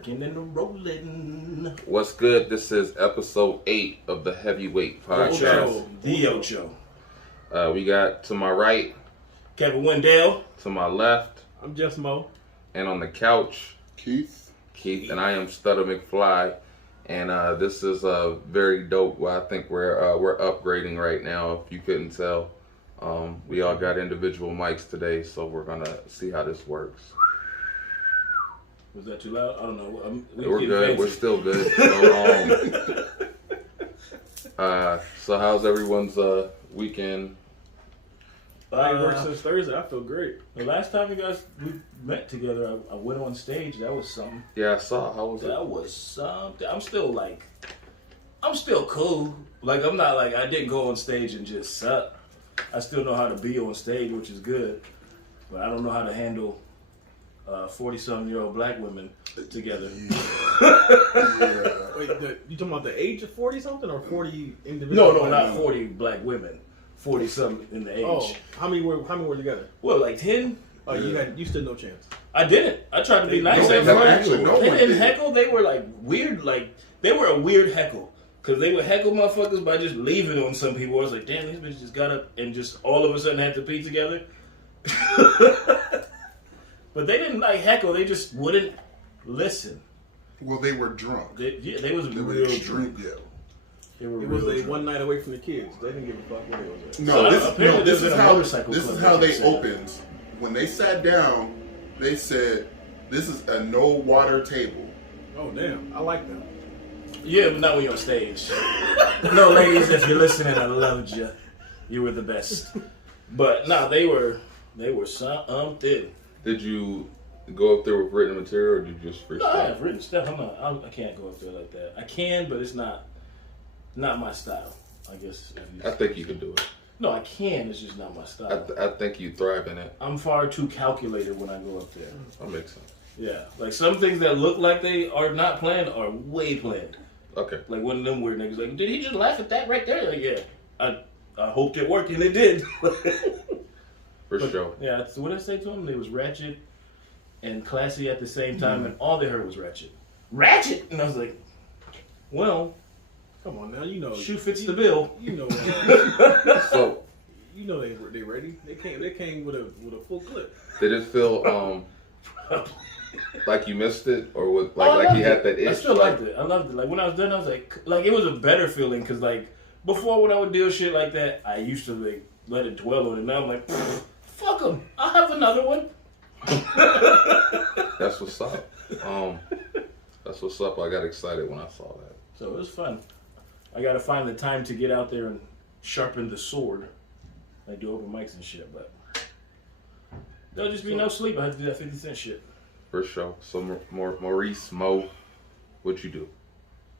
Rocking and rolling. What's good? This is episode 8 of the Heavyweight Podcast. The Ocho. We got to my right, Kevin Wendell. to my left, I'm just Mo. and on the couch, Keith, and I am Stutter McFly. And this is very dope. Well, I think we're upgrading right now. If you couldn't tell, we all got individual mics today, so we're gonna see how this works. Was that too loud? I don't know. We're good. Fancy. We're still good. So how's everyone's weekend? I ain't worked since Thursday. I feel great. The last time we met together, I went on stage. That was something. Yeah, I saw. How was it? That was something. I'm still cool. Like, I'm not like, I didn't go on stage and just suck. I still know how to be on stage, which is good. But I don't know how to handle 40-something-year-old black women together. Wait, you talking about the age of 40-something or 40 individuals? No, not 40 black women. 40-something in the age. Oh, how many were together? Well, like 10? Oh, you stood no chance. I didn't. I tried to be nice. no They one didn't did. heckle. They were like weird. Like, they were a weird heckle. Because they would heckle motherfuckers by just leaving on some people. I was like, damn, these bitches just got up and just all of a sudden had to pee together. But they didn't like heckle. They just wouldn't listen. well, they were drunk. They was They were real extreme. drunk. Yeah. They were It was real a drunk. one night away from the kids. They didn't give a fuck where they was at. No, apparently this there's is a how motorcycle this club is that how you they said. opened. When they sat down, they said, "This is a no water table." Oh, damn. I like that. Yeah, but not when you're on stage. No, ladies, if you're listening, I loved you. You were the best. But no, they were something. Did you go up there with written material, or did you just freestyle? No, I have written stuff. I can't go up there like that. I can, but it's not my style. I guess. I think you could do it. No, I can. It's just not my style. I think you thrive in it. I'm far too calculated when I go up there. That makes sense. Yeah, like some things that look like they are not planned are way planned. Okay. Like one of them weird niggas, like, did he just laugh at that right there? Like, yeah, I hoped it worked, and it did. For sure. Yeah, that's what I say to him. They was ratchet and classy at the same time, and all they heard was ratchet. Ratchet! And I was like, well, Come on now, you know. shoe fits the bill. You know that. So, You know they ready. They came with a full clip. did it feel like you missed it, or was Oh, I like loved you had it. that itch? I still liked it. I loved it. Like when I was done, I was like it was a better feeling because like before when I would deal shit like that, I used to like let it dwell on it. Now I'm like, fuck them. I'll have another one. That's what's up. That's what's up. I got excited when I saw that. So it was fun. I got to find the time to get out there and sharpen the sword. I do open mics and shit, but there'll just be no sleep. I have to do that 50 Cent shit. For sure. So, Maurice, Mo, what'd you do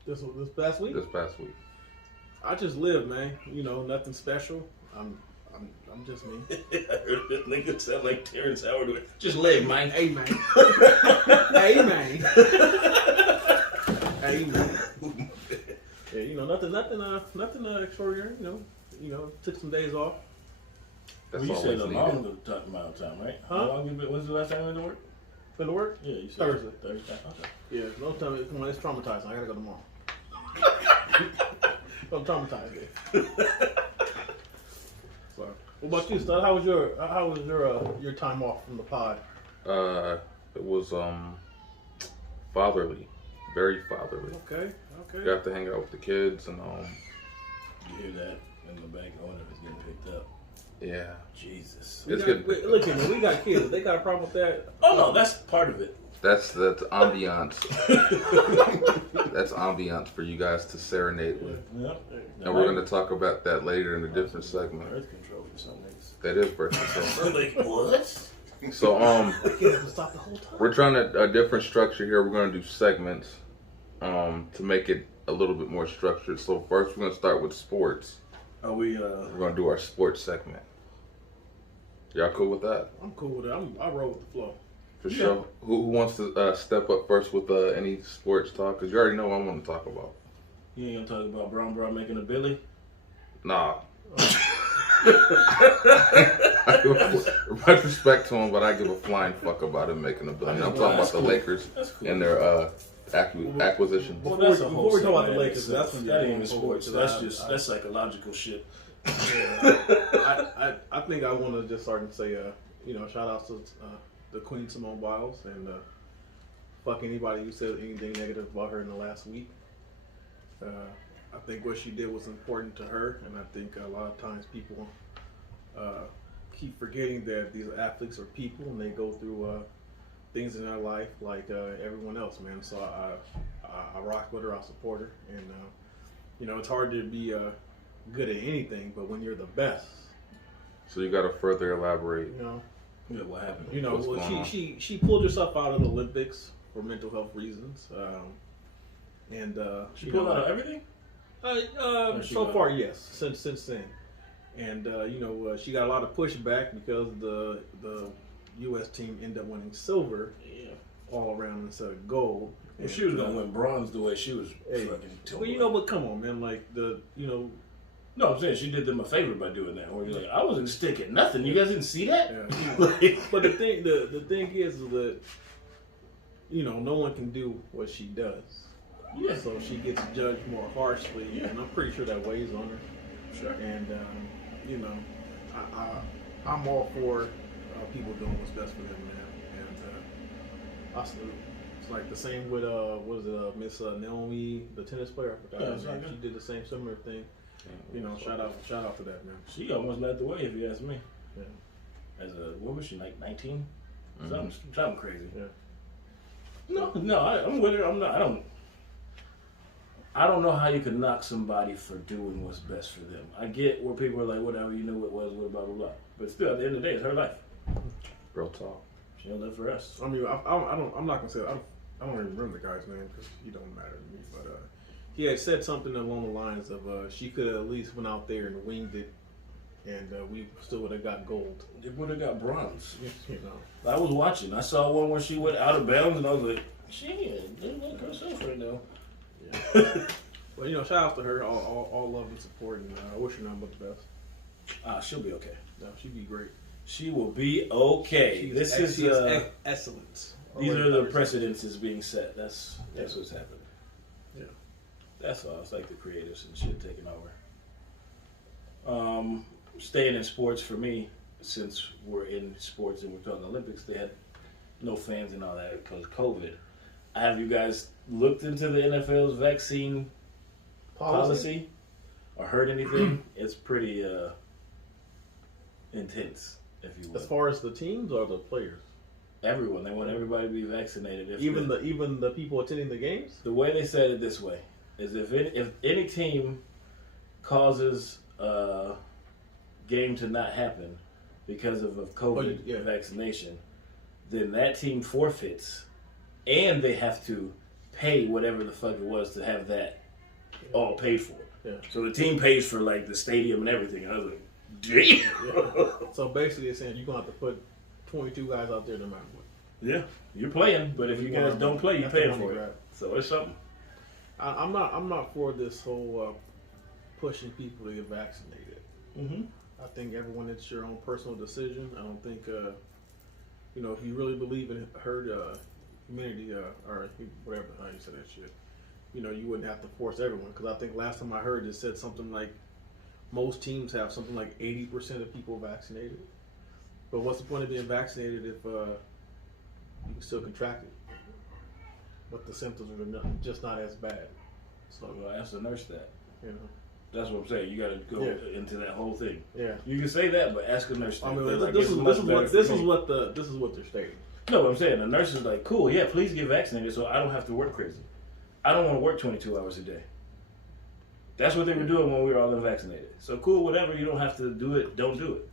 This past week, this past week? I just lived, man. You know, nothing special. I'm just me. I heard this nigga sound like Terrence Howard. Just live, man. Hey man. Hey man. Hey man. Yeah, you know, nothing extraordinary. You know, took some days off. That's Well, you said always a needed. long amount of time, right? Huh? How long you been? When's the last time you went to work? Been to work? Yeah, you said Thursday. Thursday. Okay. Yeah, no time. Come on, it's traumatizing. I gotta go tomorrow. I'm traumatized. So, what about you, Stud? How was your time off from the pod? It was fatherly, very fatherly. Okay. Got to hang out with the kids and You hear that in the back? Owner is getting picked up. yeah. Jesus. It's good. Look at me. We got kids. They got a problem with that. Oh no, that's part of it. That's ambiance. That's ambiance for you guys to serenade with. Yep. And we're going to talk about that later in a different segment. Birth control for some niggas. That is birth control. Like what? So Stop the whole time. we're trying a different structure here. We're going to do segments to make it a little bit more structured. So first we're going to start with sports. Are we? We're going to do our sports segment. Y'all cool with that? I'm cool with it. I roll with the flow. For sure. Who wants to step up first with any sports talk? Because you already know what I want to talk about. You ain't gonna talk about Brown making a Billy? Nah. Much respect to him, but I give a flying fuck about him making $1 billion. I'm talking about the Lakers and their acquisition. Before Well, we talk about the Lakers, that's when that ain't even sports. That's psychological shit. Yeah. I think I want to just start and say, shout out to the Queen Simone Biles and fuck anybody who said anything negative about her in the last week. I think what she did was important to her, and I think a lot of times people keep forgetting that these athletes are people and they go through things in their life like everyone else, man. So I rock with her, I support her, and it's hard to be good at anything, but when you're the best. So you got to further elaborate. Yeah, what happened? She pulled herself out of the Olympics for mental health reasons, and she pulled out of everything. So far, yes. Since then, and she got a lot of pushback because the U.S. team ended up winning silver, all around instead of gold. Well, she was gonna win bronze the way she was fucking. Well, but come on, man. Like No, I'm saying she did them a favor by doing that. Where you're like, I wasn't sticking nothing. You guys didn't see that. Yeah. But the thing is that no one can do what she does. Yeah. So she gets judged more harshly, and I'm pretty sure that weighs on her. Sure. And I'm all for people doing what's best for them, man. And I salute. It's like the same with Miss Naomi, the tennis player. I forgot her name. She did the same thing. Shout out to that, man. She almost led the way, if you ask me. Yeah. What was she, like 19? Something crazy. Yeah. No, I'm with her. I don't know how you can knock somebody for doing what's best for them. I get where people are like, whatever, you knew what was, blah, blah, blah. But still, at the end of the day, it's her life. Real talk. She don't live for us. I mean, I'm not gonna say I don't even remember the guy's name because he don't matter to me. But he had said something along the lines of she could have at least went out there and winged it, and we still would have got gold. They would have got bronze. You I was watching. I saw one where she went out of bounds, and I was like, shit, didn't like herself right now. Yeah. Well, shout out to her. All love and support, and I wish her nothing but the best. She'll be okay. No, she'd be great. She will be okay. This is excellence. These are the precedences being set. That's what's happening. Yeah. That's all. It's like the creatives and shit taking over. Staying in sports for me, since we're in sports and we're talking Olympics, they had no fans and all that because of COVID. Have you guys looked into the NFL's vaccine policy or heard anything? It's pretty intense, if you will. As far as the teams or the players? Everyone. They want everybody to be vaccinated. Even the people attending the games? The way they said it this way is if any team causes a game to not happen because of COVID vaccination, then that team forfeits, and they have to pay whatever the fuck it was to have that all paid for. Yeah. So the team pays for like the stadium and everything. And I was like, damn. Yeah. So basically, it's saying you're gonna have to put 22 guys out there no matter what. Yeah, you're playing, but if you guys don't play, you're paying for it. Grab. So it's something. I'm not for this whole pushing people to get vaccinated. Mm-hmm. I think everyone, it's your own personal decision. I don't think if you really believe in herd immunity or whatever how you say that shit, you wouldn't have to force everyone. Because I think last time I heard it said something like most teams have something like 80% of people vaccinated. But what's the point of being vaccinated if you can still contract it, but the symptoms are just not as bad? So ask the nurse that. That's what I'm saying. You got to go into that whole thing. Yeah. You can say that, but ask a nurse. I mean, this is what they're stating. No, what I'm saying, the nurse is like, cool, yeah, please get vaccinated so I don't have to work crazy. I don't want to work 22 hours a day. That's what they were doing when we were all unvaccinated. So cool, whatever. You don't have to do it. Don't do it.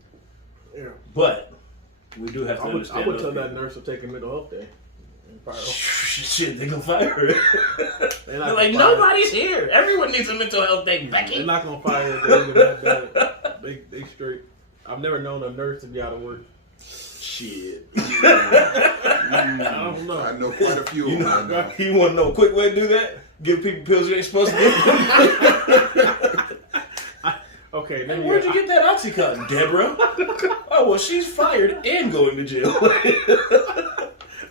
Yeah. But we do have to understand. I would tell that nurse to take a mental health day. Shit, they gonna fire her. They're like, nobody's here. Everyone needs a mental health day. Becky. They're not gonna fire her. They straight. I've never known a nurse to be out of work. Shit. I don't know. I know quite a few. You want to know a quick way to do that? Give people pills you ain't supposed to give them. Okay, Hey, then where'd you get that OxyContin, Deborah? Oh, well, she's fired and going to jail.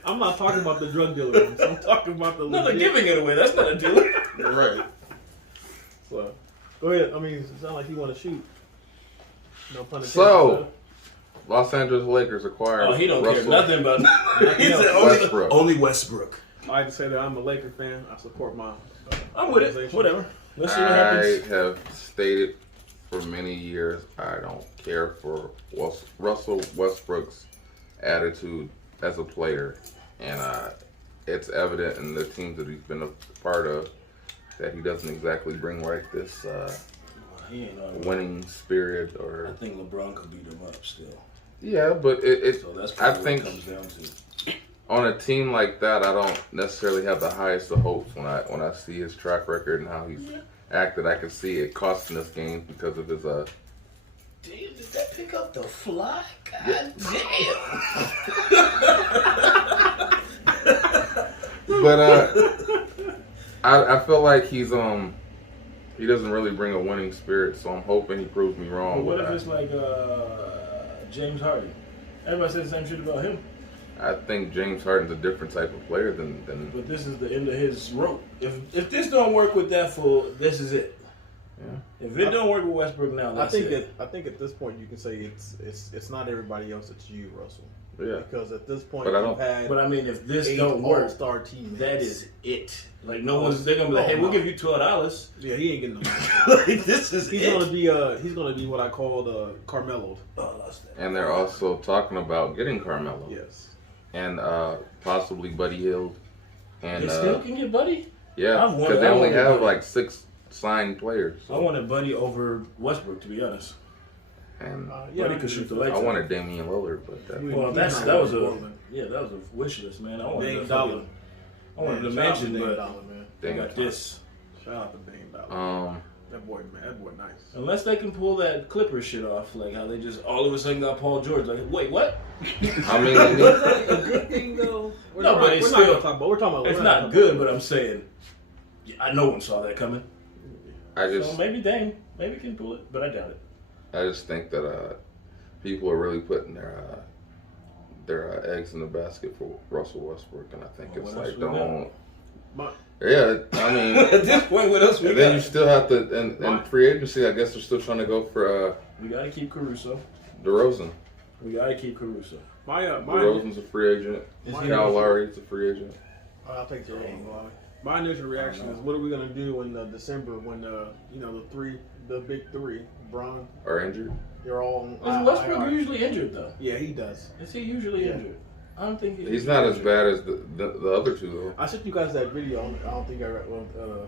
I'm not talking about the drug dealer ones. I'm talking about the No, they're legit. giving it away. That's not a dealer. Right. So, go ahead. I mean, it sounds like you want to shoot. No pun intended. So, Los Angeles Lakers acquired Oh, he don't Russell care nothing about nothing. He said Westbrook. only Westbrook. I like to say that I'm a Laker fan. I support my. I'm with it. organization. Whatever. Let's see what I happens. have stated for many years I don't care for Russell Westbrook's attitude as a player, and it's evident in the teams that he's been a part of that he doesn't exactly bring like this He ain't on winning spirit I or think LeBron could beat him up still. yeah, but it So that's I probably think what it comes down to. on a team like that, I don't necessarily have the highest of hopes when I see his track record and how he's acted. I can see it costing us games because of his Damn, did that pick up the fly? God But I feel like he doesn't really bring a winning spirit, so I'm hoping he proves me But wrong. what with if that. it's like James Harden? Everybody says the same shit about him. I think James Harden's a different type of player than But this is the end of his rope. If this don't work with that fool, this is it. Yeah. If it don't work with Westbrook now, that's I think it. I think at this point you can say it's not everybody else. It's you, Russell. Yeah. Because at this point But I you've don't- had But I mean, if this 8 don't work, all-star teammates. that is it. Like no one's. They're gonna be like, hey, we'll give you $12. Yeah, he ain't getting no money. Like this is He's it. gonna be what I called Carmelo. Oh, I lost that. And they're also talking about getting Carmelo Yes. and possibly Buddy Hield. And They still can get Buddy. yeah, I wanted- because they I only wanted have Buddy. like 6 signed players. I wanted Buddy over Westbrook, to be honest. And Buddy could shoot the lights I out. wanted Damian Lillard, but that, Well, that was a wish list, man. I wanted Dame the Dollar. fucking- I wanted the Man, shout out to mansion, Dame but Dollar, man. they Dame got Dollar. this. Shout out to Dame Dollar. um, That boy nice. Unless they can pull that Clippers shit off, like how they just all of a sudden got Paul George. Like, wait, what? I mean, Is that a good thing though? No, but it's we're still- not gonna talk about. We're talking about. It's we're not talking good, about- but I'm saying, no one saw that coming. I So just maybe Dame, maybe can pull it, but I doubt it. I just think that people are really putting their eggs in the basket for Russell Westbrook, and I think Well, it's what else like we got? don't. My- Yeah, I mean, At this point, what else we and then you got? still have to, and free agency. I guess they're still trying to go for We gotta keep Caruso. DeRozan. We gotta keep Caruso. My DeRozan's a free agent. Is he- Kyle Lowry's a free agent. I'll take the wrong. My initial reaction is, what are we gonna do in December when the big three, Bron, Are injured. they're all. Is Westbrook usually injured though? Yeah, he does. Is he usually Yeah. injured? I don't think He's not as bad as the other two though. I sent you guys that video. I don't think I read the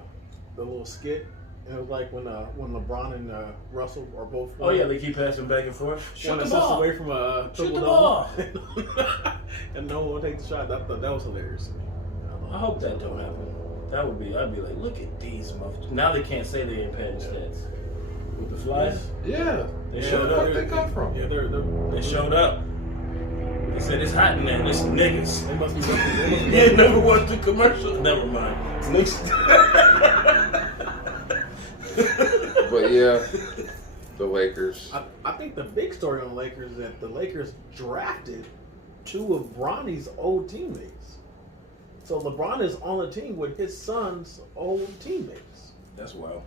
little skit. And it was like when LeBron and Russell are both. Oh yeah, they keep passing back and forth. Shoot one the assist ball. away from a Shoot the triple ball. and no one will take the shot. That was hilarious to me. I hope that don't happen. That would be. I'd be like, look at these motherfuckers. Now they can't say they ain't padding stats. With the Flies, Yeah. they Yeah, showed Where up. did they come from? Yeah, they're They showed up. They said it's hot in there. There's some niggas. They must be. Yeah, never watched the commercial. Never mind. Next. But yeah, the Lakers. I think the big story on the Lakers is that the Lakers drafted 2 of Bronny's old teammates. So LeBron is on the team with his son's old teammates. That's wild.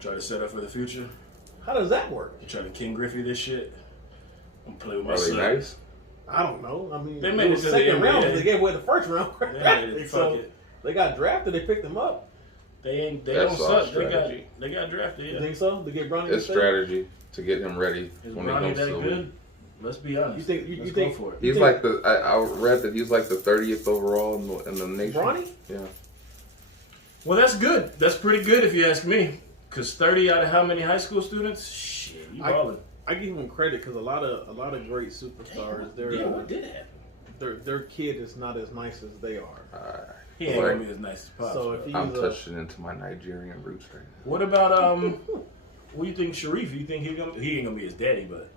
Try to set up for the future. How does that work? You try to King Griffey this shit. I'm play with my Are they son. nice? I don't know. I mean, They made it was to the second round. NBA. They gave away the first round. Yeah, fuck so it. they got drafted. They picked them up. They That's don't all suck. strategy. They got drafted. You Yeah. think so? They get Bronny. It's strategy to get him ready Is when he Bronny comes that to the good? league. Let's be honest. You think- you Let's think- go for it? He's think- like I read that he's like the 30th overall in the nation. Bronny? Yeah. Well, that's good. That's pretty good if you ask me. Because 30 out of how many high school students? Shit, you balling. I give him credit because a lot of great superstars, Yeah, what did happen? their kid is not as nice as they are. He ain't gonna be as nice as Pops. So but- if he- I'm He's a- touching into my Nigerian roots right now. What about what do you think, Sharif? You think he ain't gonna be his daddy, but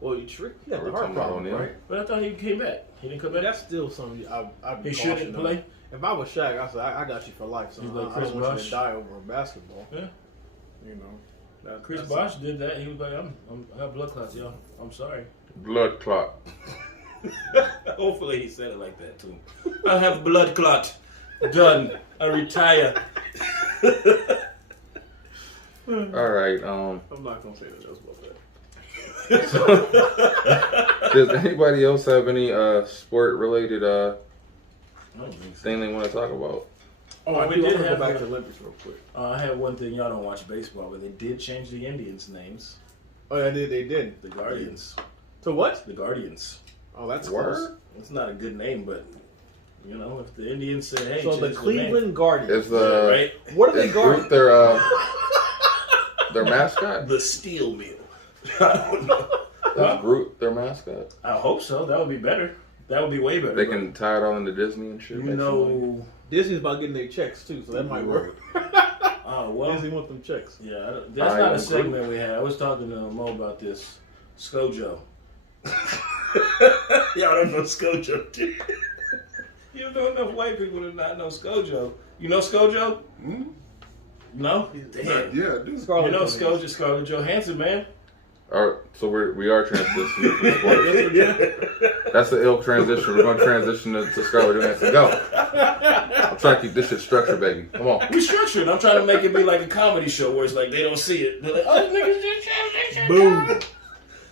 Well, you trick. He got We're the heart talking about problem, O'Neal. right? I thought he came back. He didn't come back. That's still something I'd be He shouldn't cautioned play. on. If I was Shaq, I said I got you for life. So He's I like Chris don't want you Bosh. to die over basketball. Yeah. You know. Chris Bosh did that. He was like, I have blood clots, y'all. I'm sorry. Blood clot. Hopefully he said it like that too. I have blood clot. Done. I retire. All right. I'm not gonna say that. That's about that. Does anybody else have any sport related I don't think so. thing they want to talk about? Oh, we we did did have go back a- to Olympics real quick. I had one thing. Y'all don't watch baseball, but they did change the Indians' names. Oh, yeah, they did. The Guardians. To what? The Guardians. Oh, that's Word? close. It's not a good name, but you know, if the Indians say, "Hey," So the change Cleveland Guardians. Is name. Yeah, right? What are they is guarding? Groot their mascot? The Steel Mill. I don't know. Is Groot their mascot? I hope so. That would be better. That would be way better. They but can tie it all into Disney and shit. you make some money. know. Disney's about getting their checks too, so that might work. Oh well. Disney want them checks. Yeah, that's I not a am segment we had. I was talking to Mo about this. ScoJo. Y'all don't know ScoJo, do you? You don't know enough white people to not know ScoJo. You know ScoJo? Hmm? No? Damn. Yeah, dude. Scarlet You know Johansson. Scarlett Johansson, man. All right, so we are transitioning from sports. Yeah. That's an ill transition. We're going to transition to Scarlett Johansson. Go. I'm trying to keep this shit structured, baby. Come on. We structured. I'm trying to make it be like a comedy show where it's like they don't see it. They're like, oh, niggas just changed. Boom.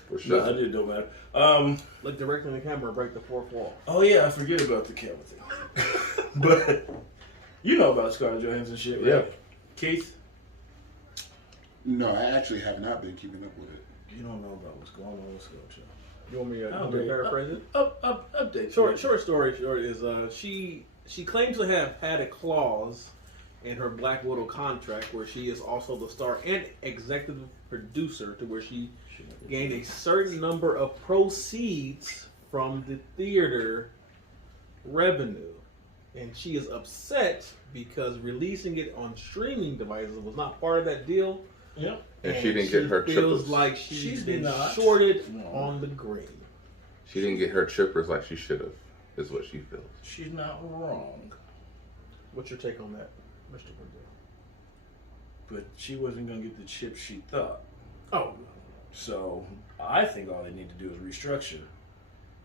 For sure. No, it don't matter. Look directly in the camera and break the fourth wall. Oh yeah, I forget about the camera thing. But you know about Scarlett Johansson shit, right? Yeah. Keith, No, I actually have not been keeping up with it. you don't know about what's going on with ScoJo. You want me to I'll paraphrase it? Update. Short story short is she claims to have had a clause in her Black Widow contract where she is also the star and executive producer, to where she gained a certain number of proceeds from the theater revenue, and she is upset because releasing it on streaming devices was not part of that deal. Yep. And she didn't get her feels chippers. like she's been not. shorted No. on the green. She didn't get her chippers like she should have, is what she feels. She's not wrong, What's your take on that, Mr. Brazil? but she wasn't gonna get the chip she thought. Oh, So I think all they need to do is restructure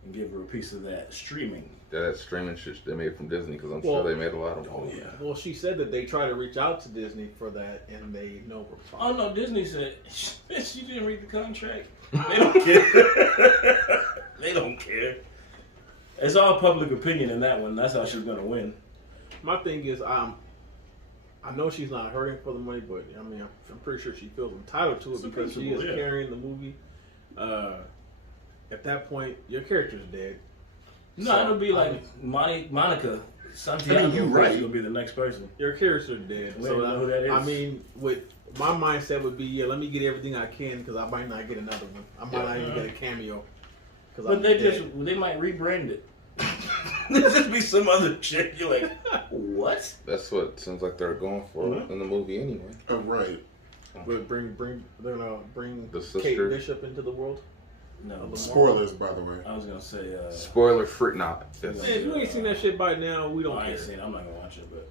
and give her a piece of that streaming. That streaming shit they made from Disney, because I'm Well- sure they made a lot of money. yeah. well, she said that they try to reach out to Disney for that, and they know we're Oh fine. no, Disney said she didn't read the contract. They don't care. They don't care. It's all public opinion in that one. That's how she's gonna win. My thing is, I know she's not hurting for the money, but I mean, I'm pretty sure she feels entitled to it It's a because she is principle, yeah. carrying the movie. At that point, your character's dead. No, So, it'll be like I Monica Santiago. I mean, you right. Will be the next person. Your character's dead. We So don't know who that is. I mean, with my mindset would be, yeah, let me get everything I can because I might not get another one. I might not even get a cameo. But they might rebrand it. There's just be some other chick. You're like, what? That's what it seems like they're going for Mhm. in the movie anyway. Oh, right. But they're gonna bring The Kate sister. Bishop into the world. No. Spoilers, by the way. I was gonna say. Spoiler free, nah. Yes. Hey, if you ain't seen that shit by now, we don't I care. ain't seen it. I'm not gonna watch it, but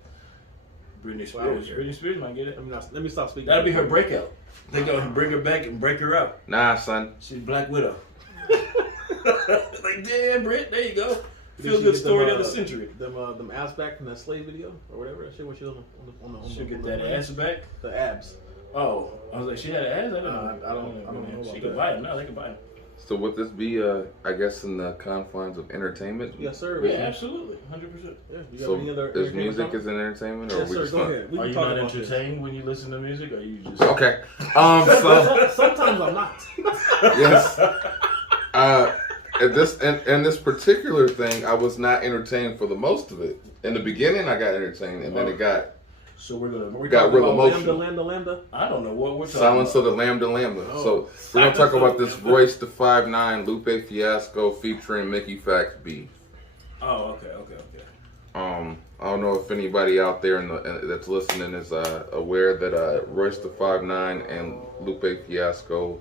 Britney Well, I don't Spears. care. Britney Spears might get it. Let me stop speaking. That'll be her breakout. They gonna bring her back and break her out. Nah, son. She's Black Widow. Like, damn, Brit, there you go. Did Feel she good get story them, of the century. Them abs back from that slave video or whatever that shit when she was on the She'll get on that the ass back. The abs. Oh, I was like, she had an ass? I don't know. I don't know She about could that. buy him now. They can buy him. So would this be, I guess, in the confines of entertainment? Yes, sir. Yeah, absolutely. 100%. Yeah, you got So any other is entertainment music topics? is an entertainment, or Yes, we sir. just Go not? ahead. We Are can you talk not about this. entertained when you listen to music, or are you just... Okay. So Sometimes I'm not. yes. In this particular thing, I was not entertained for the most of it. In the beginning, I got entertained, and then it got So we're got talking real about... emotional. Lambda. I don't know what we're talking Silence about. of the Lambda. Oh. So we're gonna talk about this Royce the 5'9" Lupe Fiasco featuring Mickey Fax beef. Oh, okay. I don't know if anybody out there that's listening is aware that Royce the 5'9" and Lupe Fiasco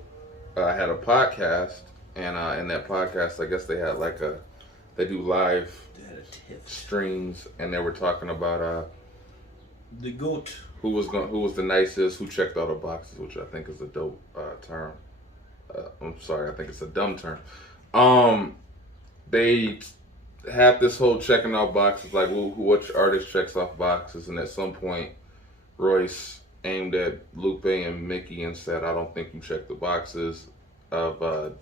had a podcast, and in that podcast, I guess they had they do live streams, and they were talking about The GOAT. Who was the nicest? Who checked all the boxes? Which I think is a dope term. I'm sorry, I think it's a dumb term. They had this whole checking off boxes, like which artist checks off boxes, and at some point, Royce aimed at Lupe and Mickey and said, "I don't think you check the boxes of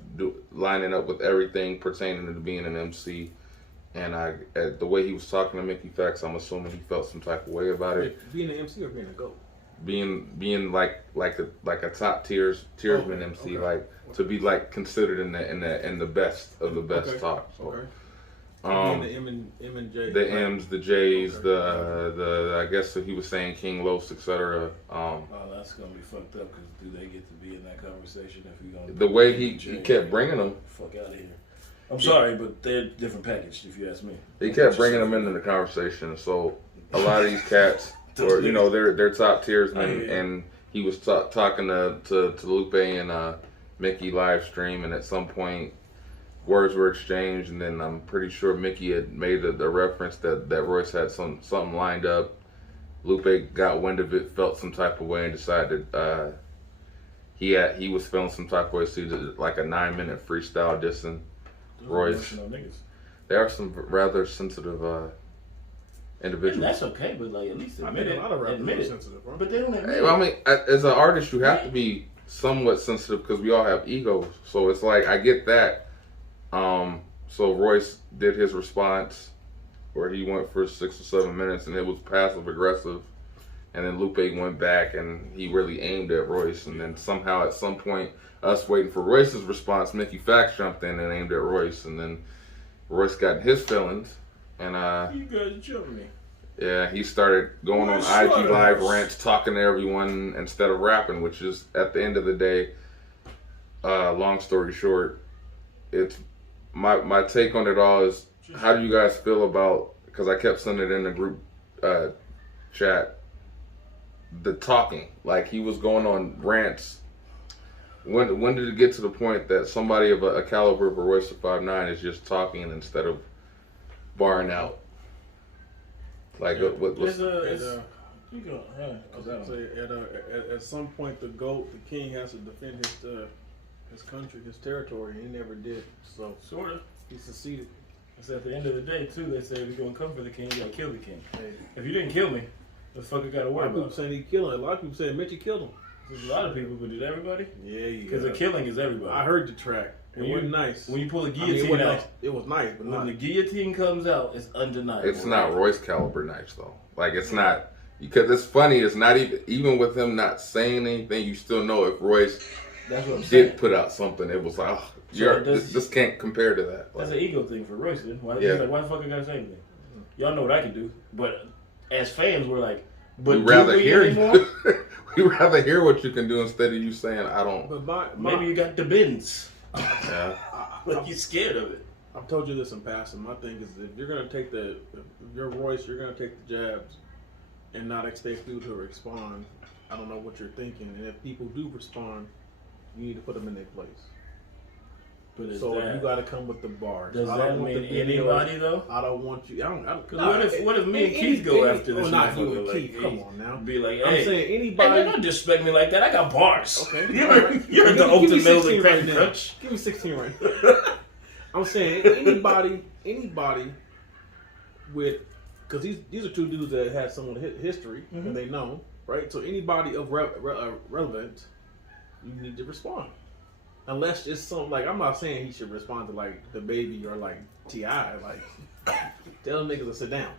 lining up with everything pertaining to being an MC." And the way he was talking to Mickey Fax, I'm assuming he felt some type of way about it. Being an MC or being a GOAT? Being like a top tiersman MC, like to be like considered in the best of the best talk. So, being the M and J, the M's, the J's, the I guess he was saying King Los, etc. Oh, that's gonna be fucked up because do they get to be in that conversation if you gonna? The way he kept bringing them. Fuck out of here. I'm sorry, but they're different packaged if you ask me. He kept bringing them into the conversation, so a lot of these cats, or they're top tiersmen, and he was talking to Lupe and Mickey live stream, and at some point words were exchanged, and then I'm pretty sure Mickey had made the reference that Royce had something lined up. Lupe got wind of it, felt some type of way, and decided he was feeling some type of way, so he did like a 9-minute freestyle dissing Royce. There are some rather sensitive individuals. And that's okay, but like at least admit it. A lot of rappers admit are it. sensitive, bro. But they don't admit Well, I it. mean, as an artist, you have to be somewhat sensitive because we all have egos. So it's like I get that. So Royce did his response where he went for 6 or 7 minutes, and it was passive aggressive. And then Lupe went back and he really aimed at Royce. And then somehow at some point, us waiting for Royce's response, Mickey Fax jumped in and aimed at Royce. And then Royce got in his feelings. And You guys jumped me. yeah, he started going on IG Live rants, talking to everyone instead of rapping, which is, at the end of the day, long story short, it's my take on it all is, how do you guys feel about, because I kept sending it in the group chat, the talking, like he was going on rants. When did it get to the point that somebody of a caliber of a Royce 5'9" is just talking instead of barring out? Like what's at some point the GOAT, the king, has to defend his country, his territory, and he never did. So Sort of. he seceded. It's at the end of the day too. They say if you're gonna come for the king, you gotta kill the king. Hey, If you didn't kill me, the fuck I gotta a lot worry of people about. saying he killed him. A lot of people saying Mitchie killed him. There's a lot of people, but did everybody? Yeah, Because the killing is everybody. I heard the track. It When you- wasn't nice. When you pull the I mean, guillotine out, it was nice, but when not. the guillotine comes out, it's undeniable. It's not Royce caliber nice though. Like it's not, because it's funny. It's not even with him not saying anything. You still know if Royce That's what I'm saying. did put out something, it was like, this can't compare to that. That's an ego thing for Royce. Then why? Yeah. He's like, why the fuck I gotta say anything? Y'all know what I can do, but as fans, we're like, but We'd rather do we hear anymore? you. We'd rather hear what you can do instead of you saying I don't. But Maybe you got the bins. Yeah. Like you scared of it. I've told you this in passing. My thing is, if you're gonna take if you're Royce, you're gonna take the jabs and not expect people to respond. I don't know what you're thinking, and if people do respond, you need to put them in their place. But is So that, you got to come with the bars. does I that don't want mean the videos. anybody though? I don't want you. I don't. Because what if me and Keith go after this? Not you motherfucker? and Like, Keith. Come on now. Be like, I'm hey, saying hey, anybody. man, don't disrespect me like that. I got bars. Okay. You're alright. the Give me ultimate 16 Melvin right Crack now. Crunch. Give me 16 right now. I'm saying anybody with, because these are two dudes that had some history and they know, right? So anybody of relevance, you need to respond. Unless it's something like, I'm not saying he should respond to like the baby or like T.I. Like, tell them niggas to sit down.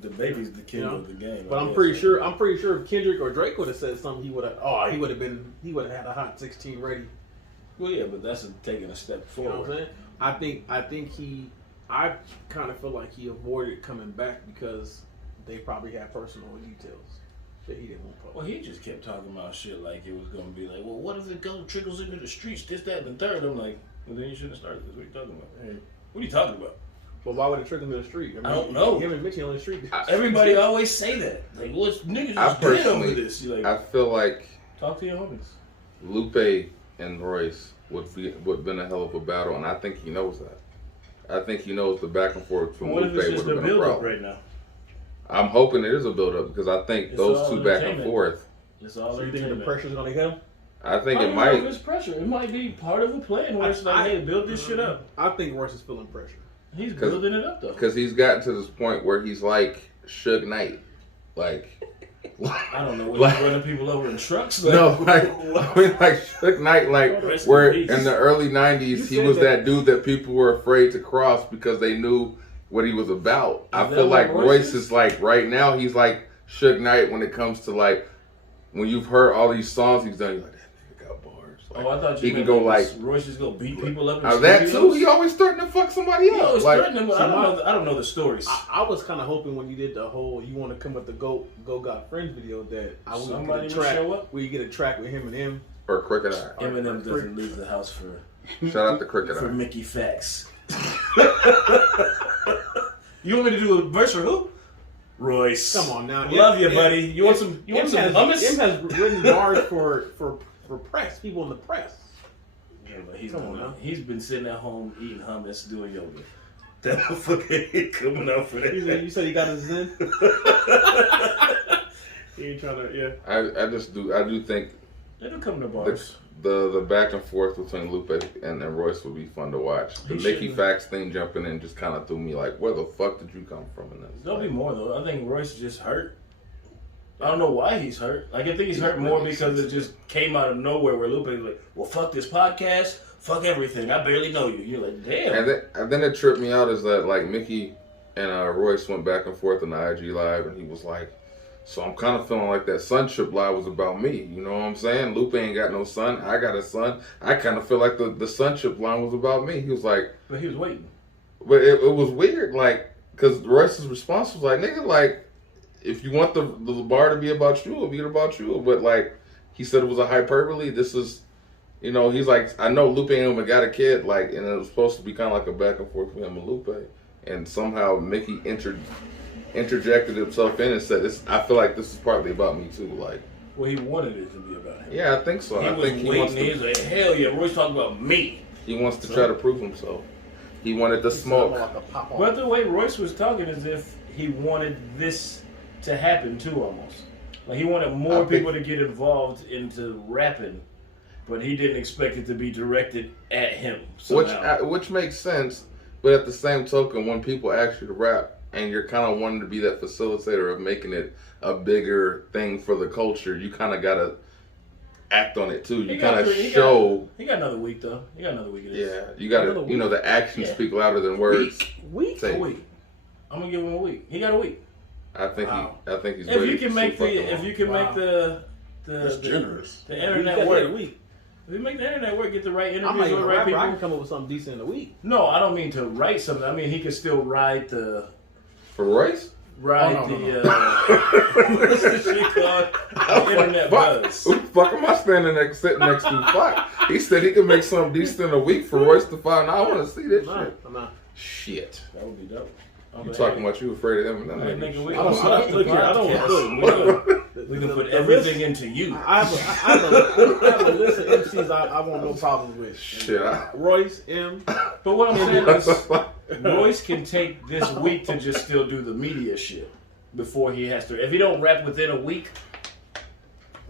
The baby's the king of the game. But I'm pretty sure if Kendrick or Drake would have said something, he would have had a hot 16 ready. Well, yeah, but that's taking a step You know forward. what I'm saying? I kind of feel like he avoided coming back because they probably had personal details that he didn't want to Well, he just kept talking about shit like it was gonna be like, well, what if it trickles into the streets, this, that, and the third? I'm like, well, then you shouldn't have started this. What are you talking about? Hey. What are you talking about? But why would it trickle to the street? I don't know. Him and Mitchie on the street. Everybody always say that. Like, what's niggas I just dead over personally, this? You like, I feel like talk to your homies. Lupe and Royce would have been a hell of a battle, and I think he knows that. I think he knows the back and forth from What Lupe if it's would just have a been a build up problem. right now? I'm hoping it is a build up because I think It's those all two back and entertainment. forth. It's all So you think the entertainment. pressure's gonna hit him? I think I it don't know if might. it's pressure. It might be part of a plan where it's like, hey, build this shit up. I think Royce is feeling pressure. He's building it up though. Because he's gotten to this point where he's like Suge Knight. Like, I don't know. When like- he's running people over in trucks. Like, no, like, I mean, like Suge Knight, like, Rest where in peace. in the early 90s, You he said was that- that dude that people were afraid to cross because they knew what he was about. I that feel what like Royce Royce is? is like, right now, he's like Suge Knight when it comes to like, when you've heard all these songs he's done, you're like, that nigga got bars. Like, Oh, I thought you he can meant go like like, Royce just go beat people up. that too, he always starting to fuck somebody He up. always Like, threatening them. But I don't know the stories. I was kind of hoping when you did the whole "You Want to Come with the Go Got Friends" video that I would Somebody get a would track show up? where you get a track with him and him. or Crooked Eye. Eminem doesn't leave the house for Shout out to Crooked Eye. Mickey Facts. You want me to do a verse for who? Royce. Come on now, Love you, M- buddy. You want some? You want some hummus? M has written bars for press people in the press. Yeah, but Come on now. he's been sitting at home eating hummus, doing yoga. That motherfucker ain't coming out for that. You said he got his zen. He ain't trying to, yeah. I do think They don't come to bars. the back and forth between Lupe and Royce would be fun to watch. The He Mickey shouldn't- Facts thing jumping in just kind of threw me like, where the fuck did you come from in this? There'll be Like, more though. I think Royce just hurt. I don't know why he's hurt. Like I think he's hurt more because it just came out of nowhere. Where Lupe was like, "Well, fuck this podcast, fuck everything. I barely know you." You're like, "Damn." and then it tripped me out is that like Mickey and Royce went back and forth on the IG live, and he was like, "So I'm kind of feeling like that sonship live was about me." You know what I'm saying? Lupe ain't got no son. I got a son. I kind of feel like the sonship line was about me. He was like, But he was waiting. but it was weird, like, because Royce's response was like, "Nigga, like, if you want the bar to be about you, it'll be about you." But like, he said it was a hyperbole. This is, you know, he's like, I know Lupe and him got a kid, like, and it was supposed to be kind of like a back and forth with him and Lupe, and somehow Mickey interjected himself in and said, "This, I feel like this is partly about me too." Like, Well, he wanted it to be about him. yeah, I think so. He I was think he waiting. wants He was to. like, "Hell yeah, Royce talking about me." He wants to try to prove himself. He wanted the smoke. Like a pop-off. But the way Royce was talking, as if he wanted this to happen too, almost. Like he wanted more I think- people to get involved into rapping, but he didn't expect it to be directed at him. Somehow. Which makes sense, but at the same token, when people ask you to rap and you're kind of wanting to be that facilitator of making it a bigger thing for the culture, you kind of gotta act on it too. You kind of show, He got another week though. He got another week of this. yeah. You gotta, Another you know, the actions Yeah. speak louder than words. Week? Say, A week. I'm gonna give him a week. He got a week. I think Wow. I think he's. If ready you can to make fuck the, them if all. you can make That's the generous. the We internet got work. a week. If you make the internet work, get the right I'm interviews not with even the a right rapper. I people. can come up with something decent in a week. No, I don't mean to write something. I mean he could still ride the for Royce. ride Oh, no, the no, what's the shit called? The internet Fuck. buzz. Who the fuck am I sitting next to? Fuck. He said he could make something decent in a week for Royce to find. I want to see this Nah, shit. I'm not. Shit. That would be dope. You talking about you afraid of him? And Hey, that nigga, nigga we shit. I don't- gonna look here, I don't podcast. look. We can put everything into you. I have a list of MCs I want no problems with. Shit. Royce, M. But what I'm saying is, Royce can take this week to just still do the media shit before he has to. If he don't rap within a week,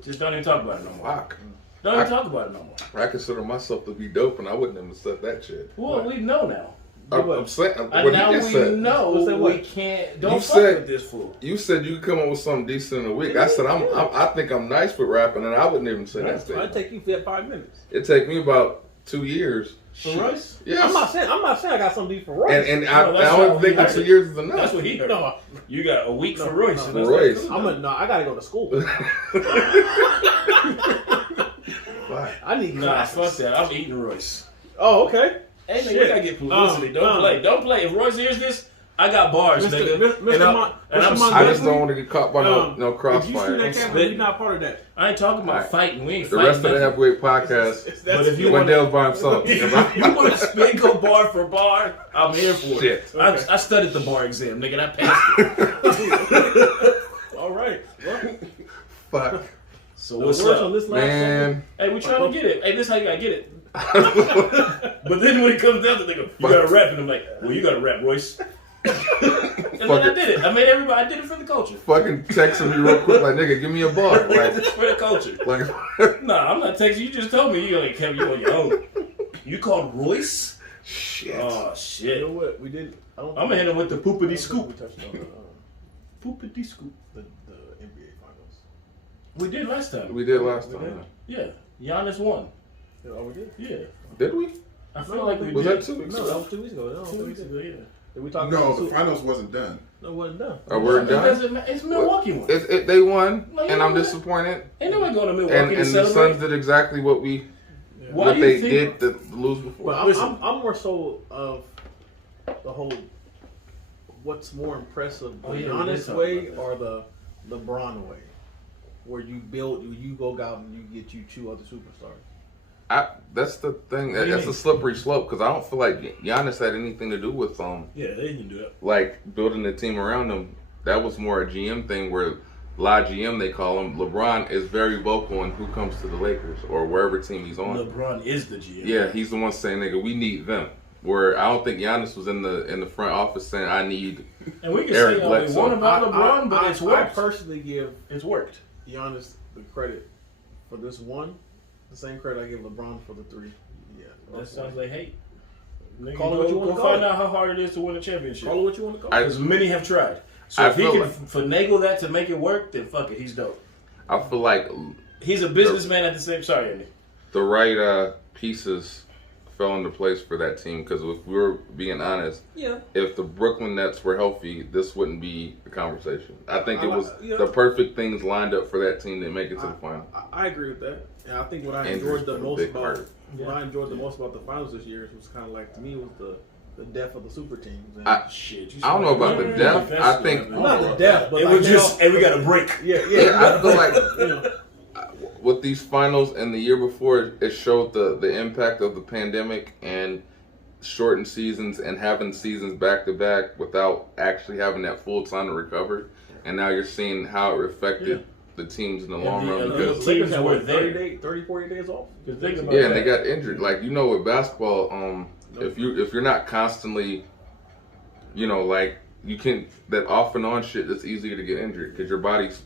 just don't even talk about it no more. Fuck. Don't even talk about it no more. I consider myself to be dope, and I wouldn't even said that shit. Well, we know now. I'm saying And what now you just we said. know What's that we what? can't. Don't You fuck said- with this fool. You said you could come up with something decent in a week. I said I think I'm nice with rapping, and I wouldn't even say that It'd statement. take you 5 minutes. It take me about 2 years. For Royce? Yes. I'm not saying I got something deep for Royce. And No, I that's don't not think what the he 2 heard. years is enough. That's what he heard. No. You got a week No, for Royce. no, and no. that's Royce. I gotta go to school. Fuck. I need Nah, classes. fuck that. I'm eating Royce. Oh, okay. Hey, nigga, Shit. we gotta get publicity. Don't play. Don't play. If Royce hears this, I got bars, Mr. nigga. Mr. And I'm- Mon- and Mr. I'm Mon- I just Definitely. don't want to get caught by no If you see crossfire. that camera, you're not part of that. I ain't talking about Alright. fighting. We ain't The fighting. rest of the nothing. heavyweight podcast, But if you Wendell's by himself. If you want to spin go bar for bar, I'm here for Shit. it. I studied the bar exam, nigga, and I passed it. All right. Well, Fuck. So the what's words on up? this last Man. Hey, we trying to get it. Hey, this how you gotta get it. But then when it comes down to nigga, you gotta rap, and I'm like, well, you gotta rap, Royce. And And then I did it. I made everybody. I did it for the culture. Fucking texting me real quick, like nigga, give me a bar. Like For the culture. like Nah, I'm not texting you. Just told me you like Kevin. You on your own. You called Royce? shit. Oh You shit. know what? We did. I'm gonna hit him with the poopity We scoop. touched on Poopity scoop. the NBA finals. We did last time. We did last We time. did. Yeah. Giannis won. Yeah, oh, we did. Yeah. Did we? I feel like we Was did. that 2 weeks No, that ago? was 2 weeks ago. No, 2 weeks ago, yeah. Did we talk No, about the finals wasn't done. No, it wasn't done. Oh, we're It done. doesn't matter. It's Milwaukee one. They won, No, you and know I'm what? disappointed. Ain't nobody going to Milwaukee And to the celebrate. Suns did exactly what Why what do they you think? did to lose before. But Listen. I'm more so of the whole. What's more impressive, the Oh, yeah, we did Giannis talk way about that. or the LeBron way, where you go out and you chew other superstars. That's the thing. What do you That's mean? a slippery slope because I don't feel like Giannis had anything to do with Yeah, they can do that. like building the team around him. That was more a GM thing where La GM they call him. LeBron is very vocal on who comes to the Lakers or wherever team he's on. LeBron is the GM. Yeah, he's the one saying, "Nigga, we need them." Where I don't think Giannis was in the front office saying, "I need." And we can Eric say all we Bledsoe. want about LeBron, but it's I worked. personally give It's worked. Giannis the credit for this one, the same credit I give LeBron for the 3. Yeah, That sounds like hate. Nigga, Call it go, what you wanna go call find it. out how hard it is to win a championship. call it what you want to call I- it. Because many have tried. So I if he feel can like- finagle that to make it work, then fuck it, he's dope. I feel like He's a businessman at the same. Sorry, Andy. the right pieces fell into place for that team because if we were being honest, Yeah. if the Brooklyn Nets were healthy, this wouldn't be a conversation. I think it was Yeah. the perfect things lined up for that team to make it to the final. I agree with that, and I think what I Andrew's enjoyed the been a most big about part. what I enjoyed the most about the finals this year was kind of like to me was the depth of the super teams. And Shit. I don't know about the depth. I think- not the depth, but It like was they just, all- hey, we got a break. yeah. I feel like you know, with these finals and the year before, it showed the impact of the pandemic and shortened seasons and having seasons back to back without actually having that full time to recover. And now you're seeing how it affected the teams in the long run the because teams Lakers had were what, there. 30, 40 days off. Because think about yeah, and that. they got injured. Like with basketball, if you're not constantly, like you can that off and on shit, it's easier to get injured because your body's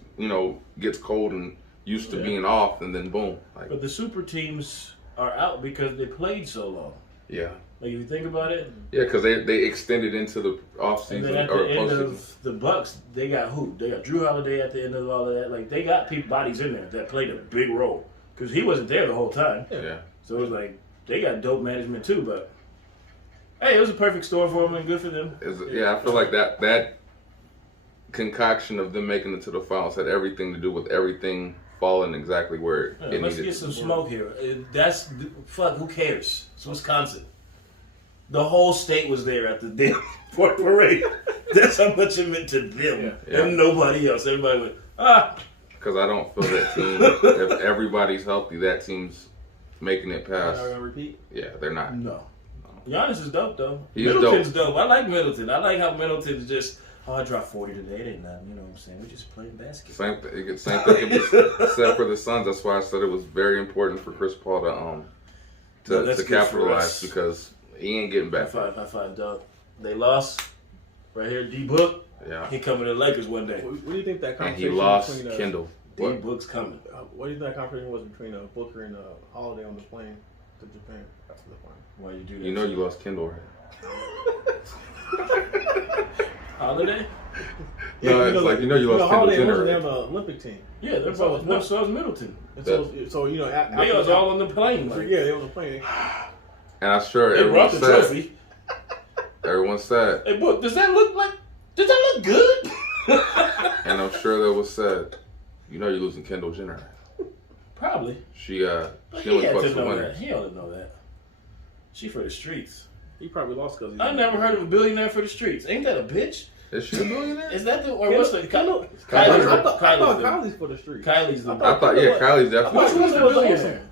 gets cold and used to being off, and then boom. Like But the super teams are out because they played so long. yeah, Like if you think about it, because they extended into the off and season then at or the end postseason. of the Bucks, they got who? They got Drew Holiday at the end of all of that. Like they got bodies in there that played a big role because he wasn't there the whole time. Yeah. So it was like they got dope management too. But hey, it was a perfect storm for them and good for them. I feel like that concoction of them making it to the finals had everything to do with everything falling exactly where Yeah, it let's needed get some to. smoke here. Fuck. Who cares? It's Wisconsin. The whole state was there at the damn parade. That's how much it meant to them Yeah. and nobody else. Everybody went, Because I don't feel that team, if everybody's healthy, that team's making it past. Are you gonna repeat? Yeah, they're not. no. Giannis is dope though. He's Middleton's dope. I like Middleton. I like how Middleton's just, I dropped 40 today. It ain't nothing. You know what I'm saying? We're just playing basketball. Same thing can be said for the Suns. That's why I said it was very important for Chris Paul No, to that's good for capitalize us. because he ain't getting back. High five, dog. They lost. Right here, D-Book. Yeah, He coming to the Lakers one day. What do you think that and conversation he lost between Kendall. What? D-Book's coming. what do you think that conversation was between Booker and Holiday on the plane to Japan after the final? Why you do that? You know you lost Kendall, right? Holiday? No, it's like you lost Kendall Holiday Jenner. wasn't Right? on the Olympic team. Yeah, they're So both. it's No, not- so is Middleton. And That- so you know, They was all on the plane. Like, yeah, they was playing. And I'm sure they everyone brought the said. trophy. Everyone said, Hey, Book, does that look good? and I'm sure that was said. You know you're losing Kendall Jenner. Probably. She But she he only had to fucks the know that. winners. He ought to know that. She for the streets. He probably lost because I never heard of a billionaire for the streets. Ain't that a bitch? Is she a billionaire? Is that the or what's the Kendall? Kylie's I the thought Kylie's for the street. Kylie's the I thought Kylie's definitely. Which one's the was billionaire?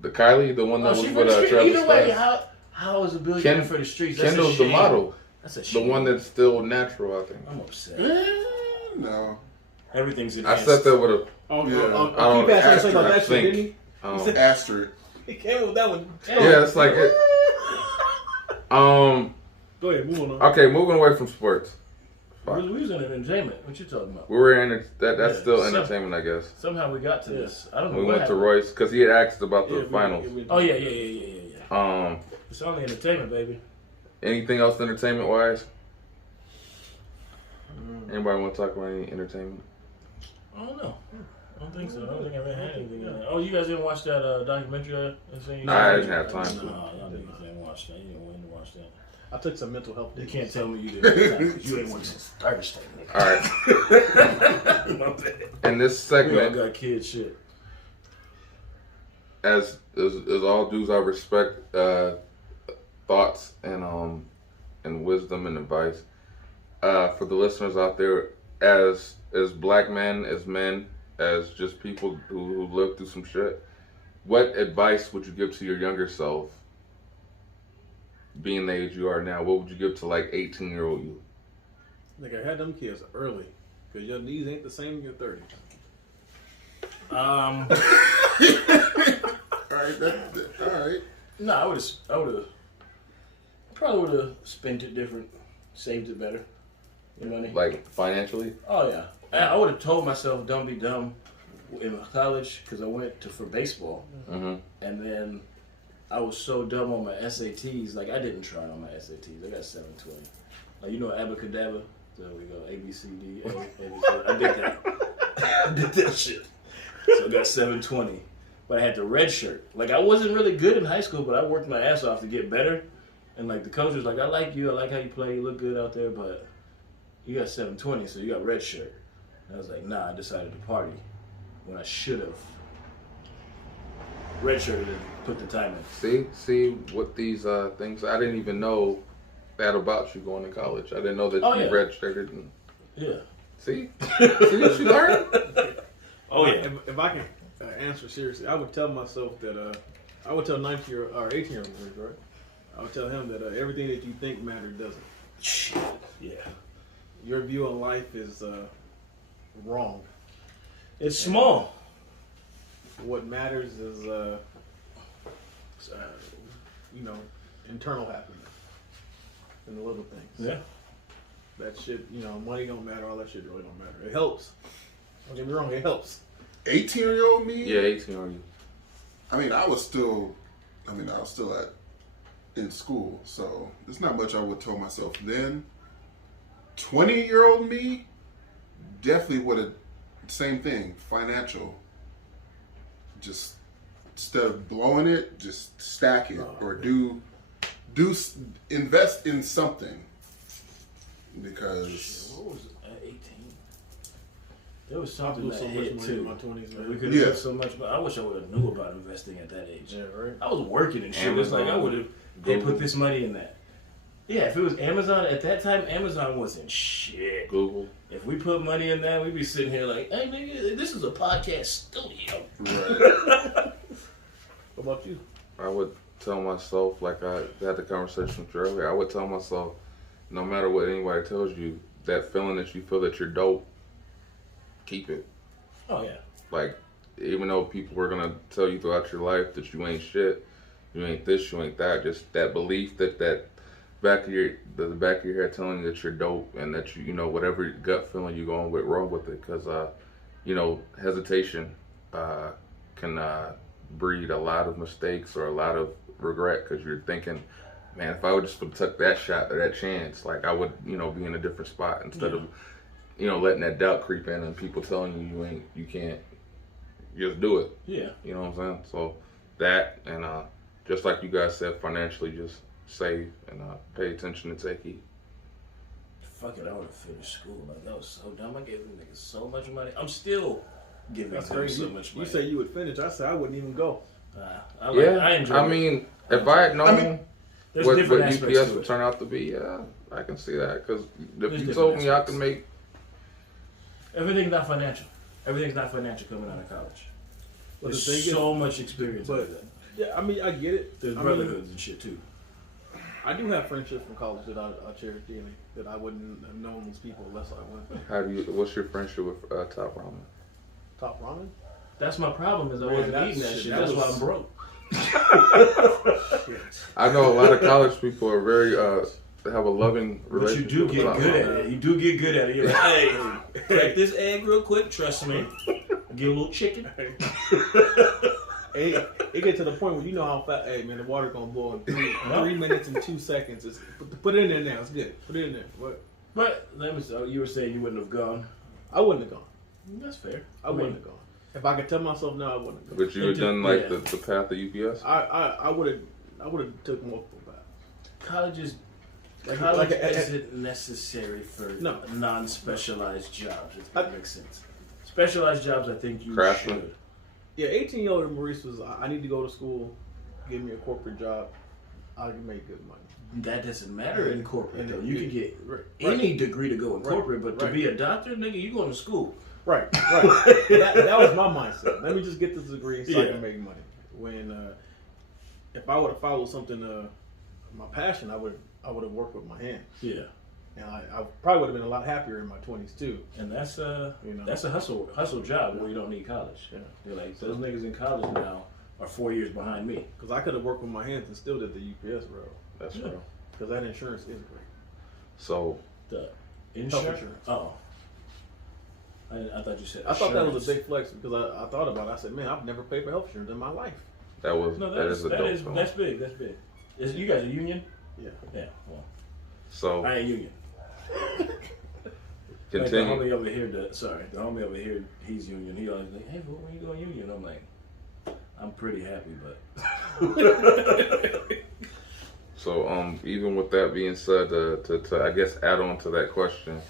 The Kylie, the one that Oh, was she with for the streets. Travis Either way, Scott. how is a billionaire Ken- for the streets? That's a Kendall's the shame. model, That's a the shame. one that's still natural. I think. I'm upset. No. Everything's I enhanced. said that with a Oh, Yeah. Keep asking something about I that shit, think. didn't he? Asterisk. He came up with that one. Yeah, it's like it. Go ahead, move on. Okay, moving away from sports. We was in entertainment. What you talking about? We were in that's Yeah, still some- entertainment, I guess. Somehow we got to this. I don't know We what went to happened. Royce because he had asked about the finals. Oh yeah. It's only entertainment, baby. Anything else entertainment wise? Anybody want to talk about any entertainment? I don't know. I don't think so. I don't think I've ever had anything. Oh, you guys didn't watch that documentary? No, I didn't have time to. No, y'all niggas didn't watch that. You didn't win to watch that. I took some mental health You days. can't tell me you didn't. You ain't worked since Thursday, nigga. All right. My bad. In this We all segment, got kid shit. as all dues, I respect thoughts and wisdom and advice. For the listeners out there, as black men, as men, as just people who live through some shit, what advice would you give to your younger self, being the age you are now? What would you give to like 18-year-old you? Nigga, I had them kids early. Because your knees ain't the same in your 30s. All right, all right. No, I would have probably would have spent it different, saved it better. You know what I mean? Like financially? Oh yeah, I would have told myself don't be dumb in college because I went for baseball, Mm-hmm. and then I was so dumb on my SATs. Like I didn't try on my SATs. I got 720. Like you know abracadabra. There we go. A B C D. A, I did that. I did that shit. So I got 720. But I had the red shirt. Like I wasn't really good in high school, but I worked my ass off to get better. And like the coach was like, I like you. I like how you play. You look good out there, but you got 720, so you got red shirt. And I was like, nah, I decided to party when I should have red shirted and put the time in. See what these things. I didn't even know that about you going to college. I didn't know that Oh, you yeah. redshirted. And Yeah. see what you learned. Oh yeah. If I can answer seriously, I would tell myself that I would tell 19 or 18-year-old, right? I would tell him that everything that you think matters doesn't. Shit. Yeah. Your view on life is wrong. It's small. What matters is, internal happiness and the little things. Yeah. That shit, money don't matter. All that shit really don't matter. It helps. Don't get me wrong, it helps. 18-year-old me? Yeah, 18 on you. I was still in school, so there's not much I would tell myself then. 20-year-old me definitely would have, same thing, financial. Just instead of blowing it, just stack it or invest in something. Because What was it at 18? There was I something blew that so much hit money too. in my 20s, man. We could have done so much, but I wish I would have knew about investing at that age. Yeah, right. I was working and shit. It's like I would have. Hey, put this money in that. Yeah, if it was Amazon at that time, Amazon wasn't shit. Google. If we put money in that, we'd be sitting here like, hey nigga, this is a podcast studio. right. What about you? I would tell myself, like I had the conversation with you earlier, I would tell myself, no matter what anybody tells you, that feeling that you feel that you're dope, keep it. Oh yeah. Like, even though people are gonna tell you throughout your life that you ain't shit, you ain't this, you ain't that, just that belief that the back of your head telling you that you're dope and that you know whatever gut feeling you going with, roll with it, because hesitation can breed a lot of mistakes or a lot of regret, because you're thinking, man, if I would just have took that shot or that chance, like I would be in a different spot, instead of letting that doubt creep in and people telling you can't just do it. Yeah. You know what I'm saying? So that, and just like you guys said, financially, just save and pay attention and take heed. Fuck it, I would have finished school. Like that was so dumb. I gave them niggas so much money. I'm still giving That's them crazy. so much money. You say you would finish. I said I wouldn't even go. I enjoy it. mean, if I had known There's what different UPS aspects to would it. turn out to be, yeah, I can see that. Because if There's you different told me I aspects. could make, Everything's not financial. Everything's not financial coming out of college. But There's the thing so much experience but- with that. Yeah, I mean, I get it. There's I brotherhoods and shit too. I do have friendships from college that I cherish dearly, that I wouldn't have known these people unless I went. what's your friendship with Top Ramen? Top ramen? That's my problem is I Man, wasn't that eating that shit, shit. that That's why was- I'm broke. Shit. I know a lot of college people are very have a loving But you relationship. do with get my good mom. at it. You do get good at it. You're like, hey, crack this egg real quick. Trust me. Get a little chicken. It get to the point where you know how fast. Hey man, the water gonna boil in 3 minutes and 2 seconds. Put it in there now. It's good. Put it in there. What? But let me. So you were saying you wouldn't have gone. I wouldn't have gone. That's fair. I wouldn't have gone. If I could tell myself no, I wouldn't have gone. But you had done like the path of UPS. I would have took multiple paths. College isn't necessary for non-specialized jobs. If that makes sense. Specialized jobs, I think you Craftsman. should. Yeah, 18-year-old Maurice was. I need to go to school, give me a corporate job. I can make good money. That doesn't matter in corporate though. You can get Right. any degree to go in Right. corporate, but to be a doctor, nigga, you going to school. Right. that was my mindset. Let me just get this degree so I can make money. When if I would have followed something, my passion, I would have worked with my hands. Yeah. And I probably would have been a lot happier in my 20s too. And that's a hustle job where you don't need college. Yeah. You're like, those niggas in college now are 4 years behind me. Because I could have worked with my hands and still did the UPS road. That's true. Because that insurance is great. So The Health insurance. insurance. Oh. I thought you said I thought that was insurance. a big flex because I thought about it. I said, man, I've never paid for health insurance in my life. that No, is a dope film. that's big. That's big. You guys a union? Yeah. Yeah. Well, So I ain't union. Like the continue. homie over here, the homie over here, he's union. He always like, hey, when you going union? I'm like, I'm pretty happy, but. So even with that being said, to I guess add on to that question,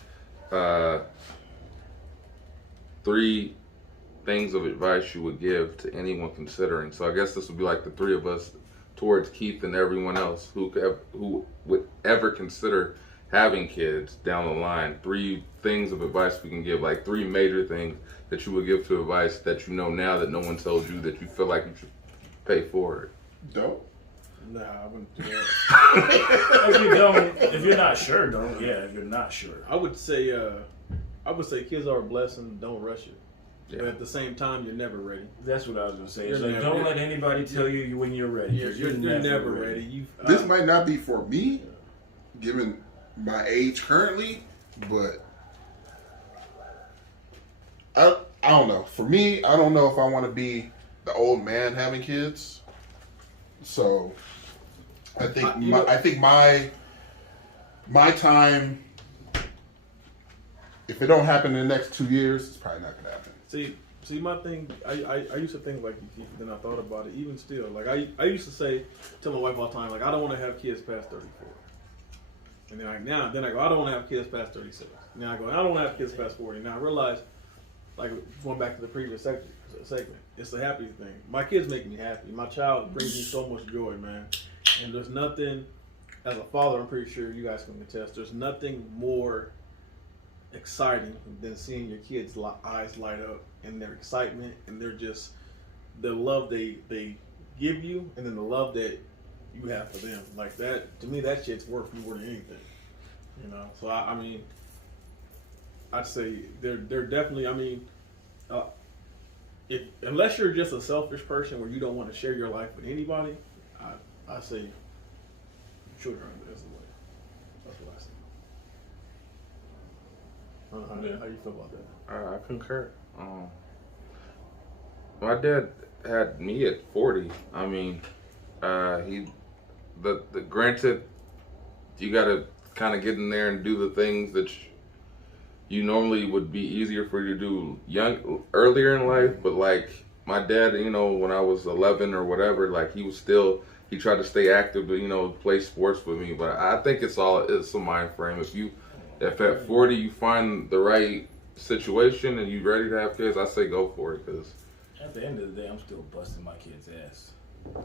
3 things of advice you would give to anyone considering. So I guess this would be like the 3 of us towards Keith and everyone else who would ever consider having kids down the line. 3 things of advice we can give, like 3 major things that you would give to advice that you know now that no one tells you that you feel like you should pay forward. Dope. Nah, I wouldn't do that. If you're not sure, don't. Yeah, if you're not sure. I would say kids are a blessing. Don't rush it. Yeah. But at the same time, you're never ready. That's what I was gonna say. It's You're like, never- don't let anybody tell you when you're ready. You're never ready. This might not be for me, given my age currently, but I don't know. For me, I don't know if I want to be the old man having kids. So I think my time, if it don't happen in the next 2 years, it's probably not gonna happen. See, my thing. I used to think like you, Keith, then I thought about it. Even still, like I used to say to my wife all the time, like I don't want to have kids past 34. And then I go, I don't want to have kids past 36. Now I go, I don't want to have kids past 40. Now I realize, like going back to the previous segment, it's a happy thing. My kids make me happy. My child brings me so much joy, man. And there's nothing, as a father, I'm pretty sure you guys can attest, there's nothing more exciting than seeing your kids' eyes light up and their excitement and they're just the love they give you and then the love that you have for them. Like that, to me, that shit's worth more than anything. You know, so I mean, I'd say they're definitely. I mean, unless you're just a selfish person where you don't want to share your life with anybody, I say children is the way. That's what I say. How you feel about that? I concur. My dad had me at 40. I mean, granted, you got to kind of get in there and do the things that you normally would be easier for you to do earlier in life. But like my dad, you know, when I was 11 or whatever, like he tried to stay active, but play sports with me. But I think it's a mind frame. If at 40 you find the right situation and you ready to have kids, I say go for it. Because at the end of the day, I'm still busting my kid's ass.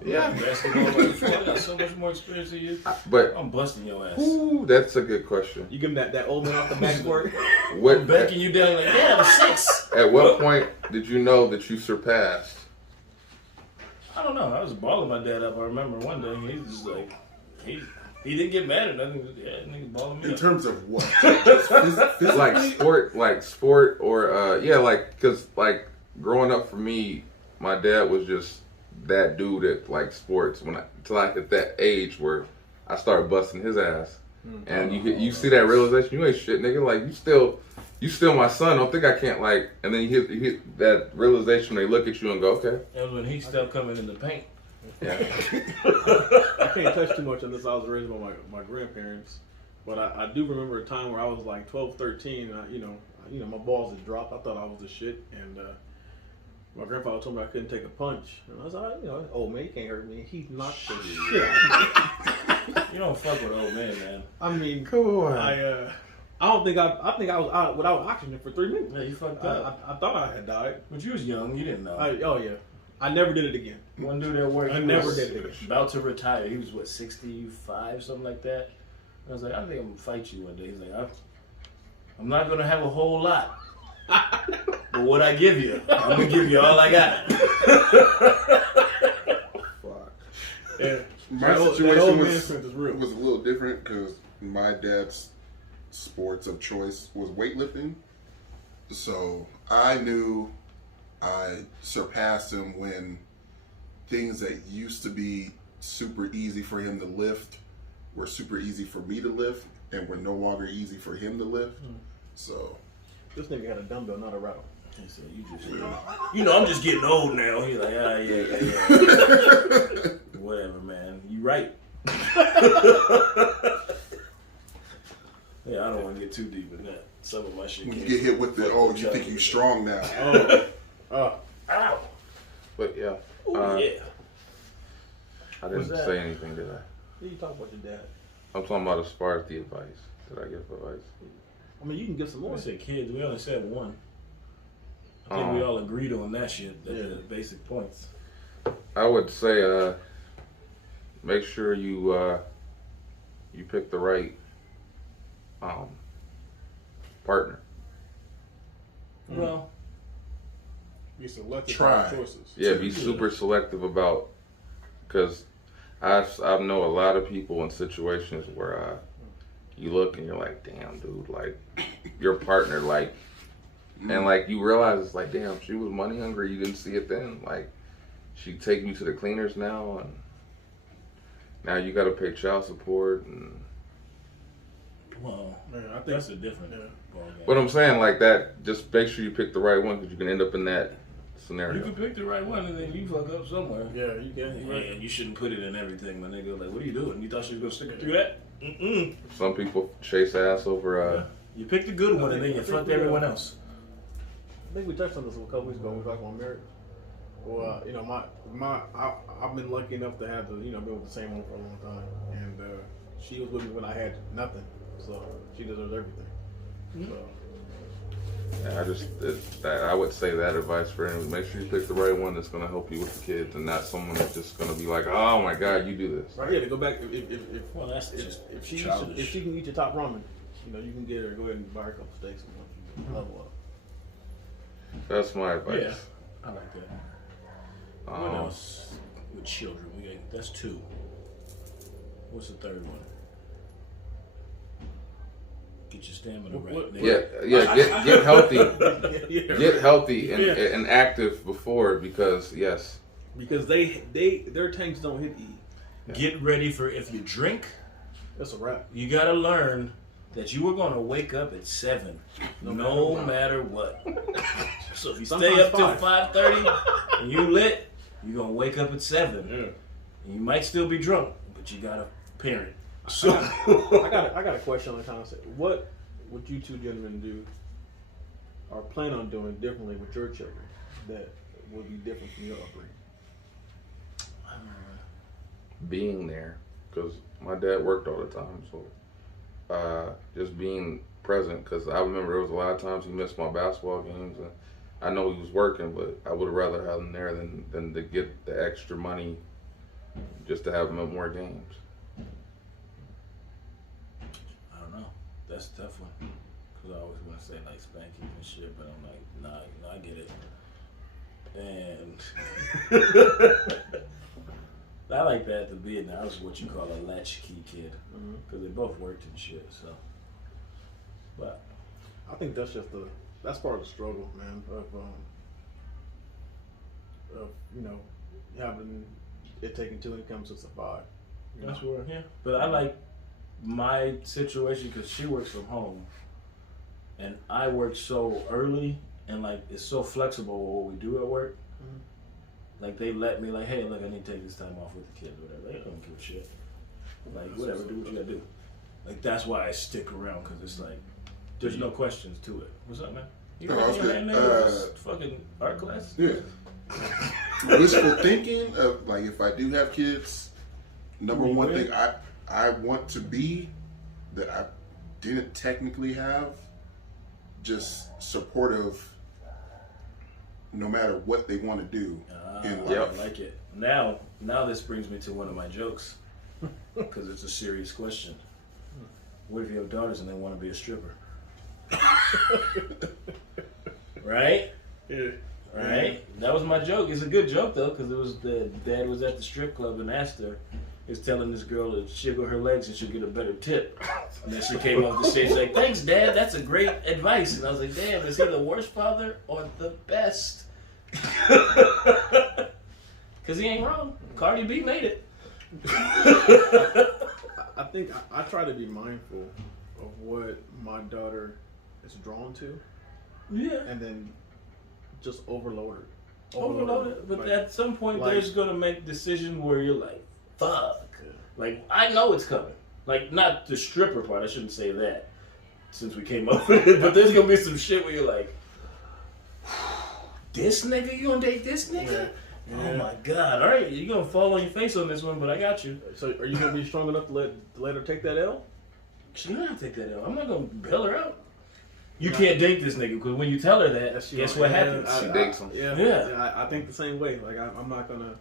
yeah, Basketball, like, I got so much more experience than you. but I'm busting your ass. ooh, that's a good question. You give them that old man off the backboard. I'm backing you down like, yeah, the 6. At what point did you know that you surpassed? I don't know. I was balling my dad up. I remember one day he was just like, he didn't get mad at nothing. Yeah, nigga balling me In up. terms of what? like sport, or because growing up for me, my dad was just that dude that like sports. Till I hit that age where I started busting his ass, And you see that realization, you ain't shit, nigga. Like you still my son. Don't think I can't like. And then you hit that realization. They look at you and go, okay. That was when he stopped coming in the paint. Yeah. I can't touch too much on this. I was raised by my grandparents, but I do remember a time where I was like 12, 13. And you know, my balls had dropped. I thought I was the shit, and my grandfather told me I couldn't take a punch. And I was like, you know, old man, he can't hurt me. He knocked the shit out of me. You don't fuck with old man. I mean, Come on. I think I was out without oxygen for 3 minutes. Yeah, you fucked up. I thought I had died. But you was young, you didn't know. Oh yeah, I never did it again. One dude at work, I he never was did it. about to retire. He was, what, 65, something like that? I was like, I think I'm going to fight you one day. He's like, I'm not going to have a whole lot. But what I give you, I'm going to give you all I got. Fuck. Yeah. My That situation old was man strength is real. a little different because my dad's sports of choice was weightlifting. So I knew I surpassed him when things that used to be super easy for him to lift were super easy for me to lift and were no longer easy for him to lift. So This nigga had a dumbbell, not a rattle. He said, you know, I'm just getting old now. He's like, yeah. Whatever, man. You right. Yeah, I don't want to get too deep in that. Some of my shit. when you get hit with the, you think you strong now. Ow. But yeah. Oh, yeah. I didn't say anything, did I? Yeah, you talk about your dad. I'm talking about as far as the advice. Did I give advice? I mean, you can give some more. We said kids. We only said one. I think we all agreed on that shit. The basic points. I would say, make sure you pick the right partner. Well, Be selective Try. choices. Yeah, be super selective about, because I know a lot of people in situations where you look and you're like, damn, dude, like your partner, like, and like you realize it's like, damn, she was money hungry. You didn't see it then. Like, she take you to the cleaners now, and now you got to pay child support. And well, Man, I think that's a different ballgame. but I'm saying like that, just make sure you pick the right one because you can end up in that scenario. You can pick the right one and then you fuck up somewhere. Yeah, you can. Yeah, and you shouldn't put it in everything, my nigga. Like, what are you doing? You thought she was gonna stick it through that? Mm-mm. Some people chase ass over. You picked the good one and then you fucked everyone else. I think we touched on this a couple weeks ago when we talked about marriage. Well, you know, I've been lucky enough to have been with the same one for a long time, and she was with me when I had nothing, so she deserves everything. Mm-hmm. So. I would say that advice for him: make sure you pick the right one that's going to help you with the kids, and not someone that's just going to be like, "Oh my God, you do this." Right, yeah, to go back. Well, that's just If she can eat your top ramen, you can get her. Go ahead and buy her a couple steaks and level up. That's my advice. Yeah, I like that. What else with children? That's 2. What's the third one? Get your stamina right. Get healthy. Yeah. Get healthy and active before, because Because their tanks don't hit E. Get ready for if you drink. That's a wrap. You gotta learn that you were gonna wake up at 7, no matter what. So if you stay up till 5:30 and you lit, you're gonna wake up at 7. Yeah. And you might still be drunk, but you got a parent. So I got a question on the concept. What would you two gentlemen do or plan on doing differently with your children that would be different from your upbringing? being there, because my dad worked all the time, so just being present, because I remember there was a lot of times he missed my basketball games, and I know he was working, but I would have rather had him there than to get the extra money just to have him at more games. I don't know. That's a tough one. Because I always want to say like spanking and shit, but I'm like, nah, I get it. And I like that to be in the house, what you call a latchkey kid. Because they both worked and shit, so. But I think that's just that's part of the struggle, man, of having it taking 2 incomes to survive. that's where, yeah. But I like my situation, because she works from home, and I work so early, and like it's so flexible with what we do at work. Like they let me, like, hey, look, I need to take this time off with the kids, or whatever. They don't give a shit. Like, whatever, do what you gotta do. Like, that's why I stick around, because it's like, there's no questions to it. What's up, man? You No, I was raising your good. hand, nigga? Fucking art class? Yeah. Wishful thinking of, like, if I do have kids, number one thing I want to be that I didn't technically have, just supportive no matter what they want to do in life. I like it. Now this brings me to one of my jokes, because it's a serious question. What if you have daughters and they want to be a stripper? Right? Yeah. Right? That was my joke. It's a good joke, though, because it was the dad was at the strip club and asked her, he's telling this girl to jiggle her legs and she'll get a better tip. And then she came off the stage like, thanks, Dad, that's a great advice. And I was like, damn, is he the worst father or the best? Because he ain't wrong. Cardi B made it. I think I try to be mindful of what my daughter is drawn to, Yeah. and then just overload her. Overloaded. But Like, at some point, like- there's going to make decisions where you're like, fuck. Like, I know it's coming. Like, not the stripper part. I shouldn't say that since we came up with it. But there's going to be some shit where you're like, this nigga? You gonna date this nigga? Yeah. Oh my God. All right, you're going to fall on your face on this one, but I got you. So are you gonna be strong enough to let her take that L? She don't have to take that out. I'm not going to bail her out. You can't date this nigga, because when you tell her that, guess what happens? She dates him. Yeah. I think the same way. Like I'm not gonna,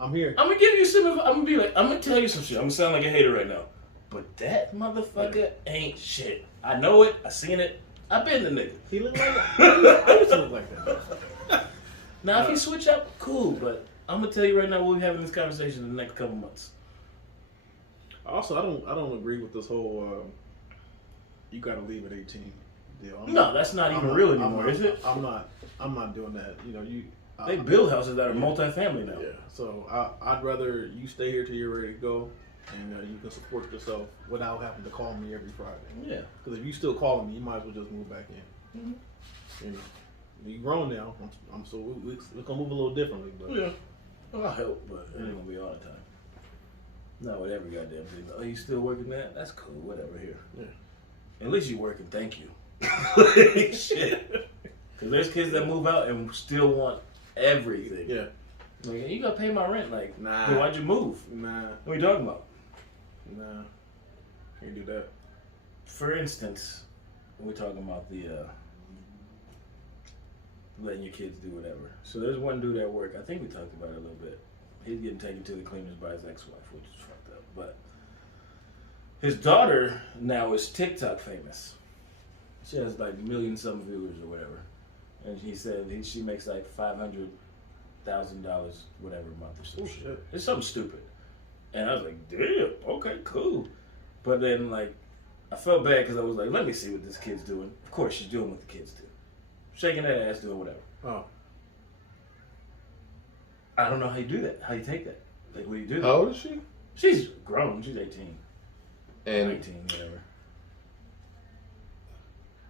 I'm here. I'm gonna give you some. I'm gonna tell you some shit. I'm gonna sound like a hater right now, but that motherfucker ain't shit. I know it. I seen it. I been the nigga. He looked like that. I used to look like that. Now if you switch up, cool. But I'm gonna tell you right now, we'll be having this conversation in the next couple months. Also, I don't agree with this whole you got to leave at 18 deal. No, that's not even real anymore, is it? I'm not doing that. They build houses that are multi-family now. Yeah. So I'd rather you stay here till you're ready to go, and you can support yourself without having to call me every Friday. Yeah. Because if you still calling me, you might as well just move back in. Mm-hmm. You grown now. I'm so we're gonna move a little differently. But Yeah. I'll help, but it ain't gonna be all the time. Not with every goddamn thing. Oh, you still working that? That's cool. Whatever here. Yeah. At least you working. Thank you. Shit. Because there's kids that move out and still want everything. Yeah. Like, you gotta pay my rent. Like, Nah. then why'd you move? Nah. What are you talking about? Nah. Can't do that. For instance, we're talking about the letting your kids do whatever. So there's one dude at work. I think we talked about it a little bit. He's getting taken to the cleaners by his ex-wife, which is fucked up. But his daughter now is TikTok famous. She has like a million some viewers or whatever. And he said she makes like $500,000 whatever a month or some shit. Shit. It's something stupid. And I was like, damn, okay, cool. But then like, I felt bad because I was like, let me see what this kid's doing. Of course, she's doing what the kids do. Shaking that ass, doing whatever. Oh. I don't know how you do that. How you take that? Like, what do you do? How old is she? She's grown. She's 18. And 19, whatever.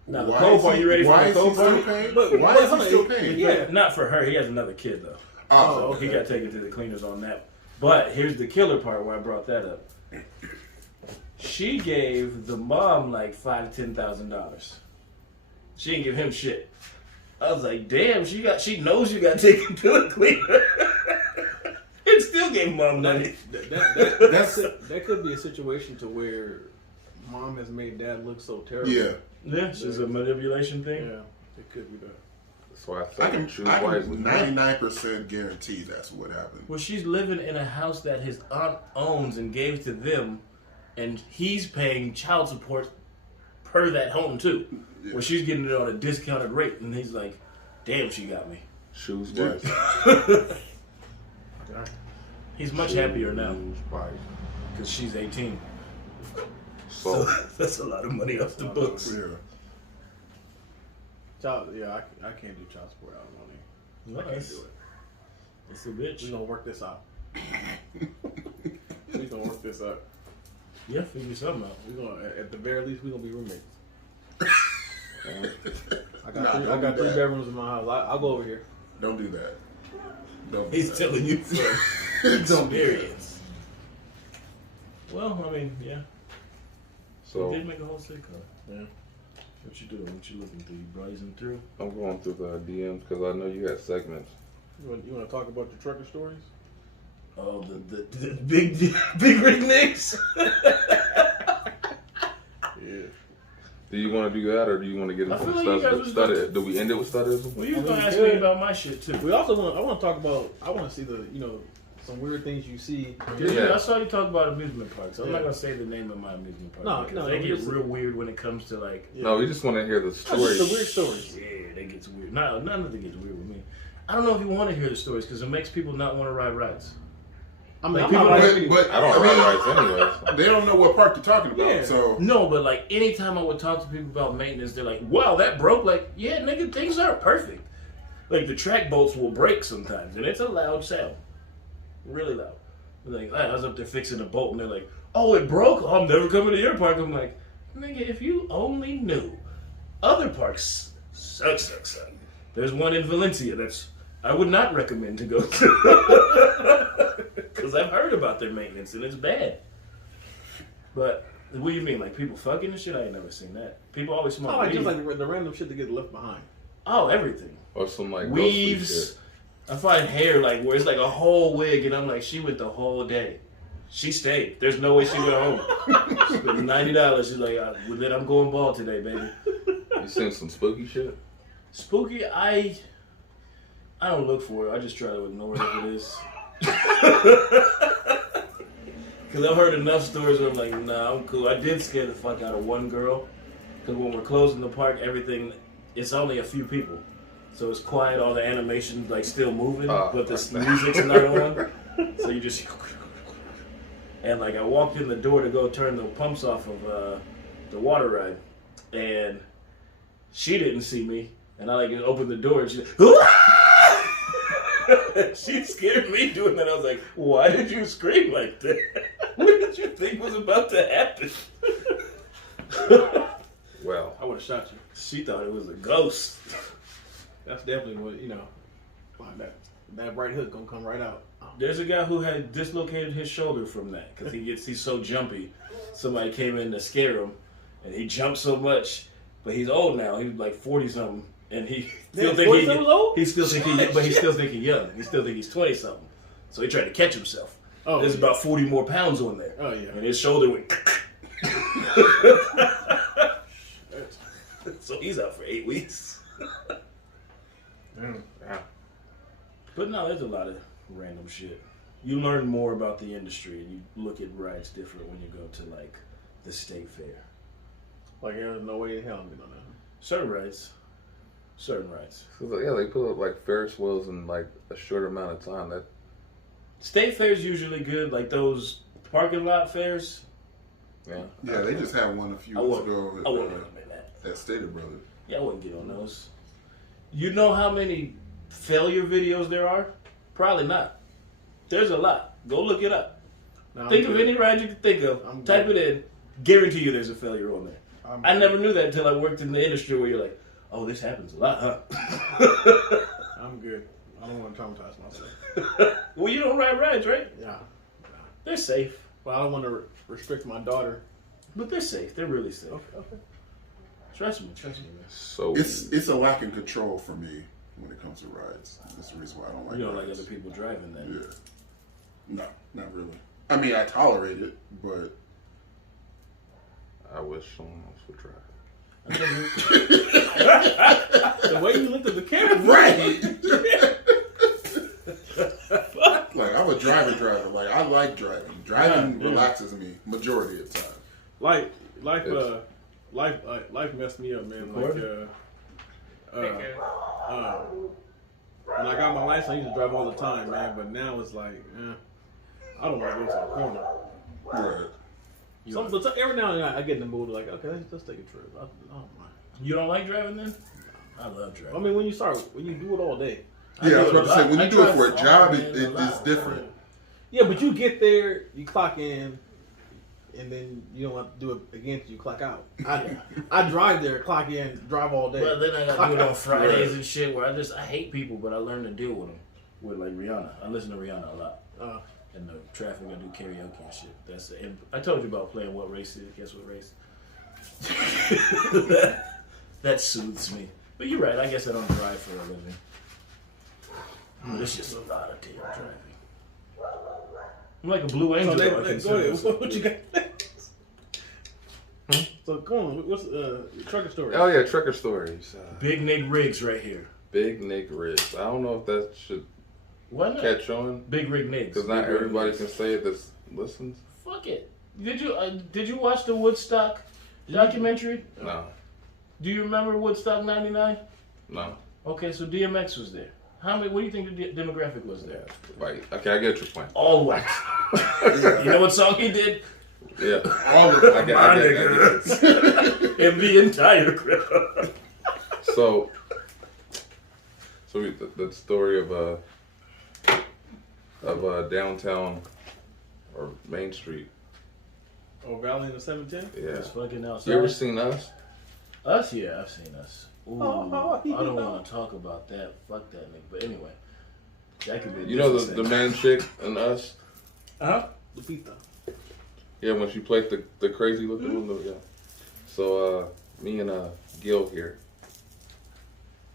Now, the Why cold is part, he- you ready for why the is he cold still part? paying? But Why is he still paying? Yeah. Not for her. He has another kid, though. Oh, So he got taken to the cleaners on that. But here's the killer part where I brought that up. She gave the mom like $5,000 to $10,000. She didn't give him shit. I was like, damn, she knows you got taken to the cleaner. And still gave mom money. That could be a situation to where mom has made dad look so terrible. yeah. Yeah, it's just a manipulation thing. Yeah, it could be that. that's why I I said can choose 99% wisely. guarantee that's what happened. Well, she's living in a house that his aunt owns and gave to them, and he's paying child support per that home too. Yeah. Well, she's getting it on a discounted rate, and he's like, "Damn, she got me." Choose Dude. wisely. He's much happier now Choose wisely. because she's 18. So That's a lot of money off the books. Yeah. I can't do child support out of money. No, I can't it's, do it. it's a bitch. We're gonna work this out. We're gonna work this out. Yeah, figure something out. We're gonna, at the very least, we're gonna be roommates. I got don't do three that. bedrooms in my house. I'll go over here. Don't do that. Don't do He's that. telling you from Don't do that. experience. Well, I mean, yeah. So You did make a whole sitcom. Yeah. What you doing? What you looking through? You browsing through? I'm going through the DMs because I know you had segments. You want to talk about your trucker stories? Oh, the big Rig Nigs. Yeah. Do you want to do that, or do you want to get I into feel the like you stuff? guys was Study? Do we end it with studyism? Well, you was I gonna mean, ask good. me about my shit too. We also I want to talk about. I want to see the some weird things you see. Yeah, I saw you talk about amusement parks. I'm Yeah. not gonna say the name of my amusement park. No, because no, they no, get just- real weird when it comes to like. Yeah. No, we just want to hear the Just stories. the weird stories. Yeah, that gets weird. No, none of it gets weird with me. I don't know if you want to hear the stories because it makes people not want to ride rides. I mean, Like, I'm people not don't- like But I don't ride rides anyway. So. they don't know what park you're talking about. Yeah. So No, but like anytime I would talk to people about maintenance, they're like, "Wow, that broke." Like, yeah, nigga, things aren't perfect. Like the track bolts will break sometimes, and it's a loud sound, really loud. Like I was up there fixing a bolt, and they're like, "Oh, it broke. I'm never coming to your park." I'm like, "Nigga, if you only knew, other parks suck. There's one in Valencia that's I would not recommend to go to because I've heard about their maintenance and it's bad." But what do you mean, like people fucking and shit? I ain't never seen that. People always smoke I like weed. just like the random shit that get left behind. Oh, everything. Or some like ghostly Weaves. shit. I find hair like where it's like a whole wig, and I'm like, she went the whole day. She stayed. There's no way she went home. She spent $90. She's like, well, then I'm going bald today, baby. You seen some spooky shit? Spooky, I don't look for it. I just try to ignore it if it is. Because I've heard enough stories where I'm like, nah, I'm cool. I did scare the fuck out of one girl. Because when we're closing the park, everything, it's only a few people. So it's quiet, all the animation's like still moving, but the music's not on. So you just... And like I walked in the door to go turn the pumps off of the water ride. And she didn't see me. And I like opened the door and she's like, she scared me doing that. I was like, why did you scream like that? What did you think was about to happen? Well, I would have shot you. She thought it was a ghost. That's definitely what that right hook gonna come right out. There's a guy who had dislocated his shoulder from that because he's so jumpy. Somebody came in to scare him, and he jumped so much. But he's old now. He's like 40 something, and he still think he was old. he still think but he still think he's young. He still think he's 20 something. So he tried to catch himself. Oh, There's about 40 more pounds on there. Oh yeah. And his shoulder went. So he's out for 8 weeks. yeah. But no, there's a lot of random shit. You learn more about the industry and you look at rides different when you go to like the state fair. Like there's no way in hell I'm gonna know. Certain rides. So Yeah, they put up like Ferris wheels in like a short amount of time. That state fair's usually good, like those parking lot fairs. yeah. yeah, they just had one a few I weeks wouldn't ago put them in that. at Stater Brothers. Yeah, I wouldn't get on those. You know how many failure videos there are? Probably not. There's a lot. Go look it up. No, Think I'm of good. any ride you can think of. I'm Type good. it in. Guarantee you there's a failure on there. I'm I good. never knew that until I worked in the industry where you're like, oh, this happens a lot, huh? I'm good. I don't want to traumatize myself. Well, you don't ride rides, right? Yeah. They're safe. But I don't want to restrict my daughter. But they're safe. They're really safe. Okay. Trust me, man. So It's a lack of control for me when it comes to rides. That's the reason why I don't like You don't like rides. other people driving then. Yeah. No, not really. I mean, I tolerate it, but I wish someone else would try. The way you looked at the camera. right. Like I'm a driver. Like I like driving. Driving Yeah. relaxes me majority of the time. Life messed me up, man. Recording? When I got my license, I used to drive all the time, man. But now it's like, I don't want to go to the corner. Right. But every now and then I get in the mood like, okay, let's take a trip. I don't mind. You don't like driving then? I love driving. I mean, when you do it all day. Yeah, I was do it about a to say lot. when I you do it drive for a job, far, it man, a is lot. different. Yeah, but you get there, you clock in, and then you don't have to do it again till you clock out. I drive there, clock in, drive all day. Well, then I gotta do it on Fridays and shit where I hate people, but I learn to deal with them. With like Rihanna, I listen to Rihanna a lot. In the traffic, I do karaoke and shit. That's it. And I told you about playing What Race Is. Guess what race? that soothes me. But you're right. I guess I don't drive for a living. But it's just a lot of damn driving. I'm like a blue angel. So go ahead. What you got? So go on. What's trucker story? Oh yeah, trucker stories. Big Nig Rigs right here. Big Nig Rigs. I don't know if that should catch on. Big Rig Nigs. Because not everybody can say it that listens. Fuck it. Did you watch the Woodstock documentary? No. Do you remember Woodstock '99? No. Okay, so DMX was there. What do you think the demographic was there? Right. Okay, I get your point. All white. You know what song he did? Yeah. All of it. I get it. And the entire crowd. So the story of downtown or Main Street. Oh, Valley in the 710? Yeah. It's fucking outside. You ever seen Us? Us? Yeah, I've seen Us. Ooh, I don't want to talk about that. Fuck that nigga. But anyway, that could be. You know the main chick in Us? Lupita. Yeah, when she played the crazy looking one. Yeah. So me and Gil here.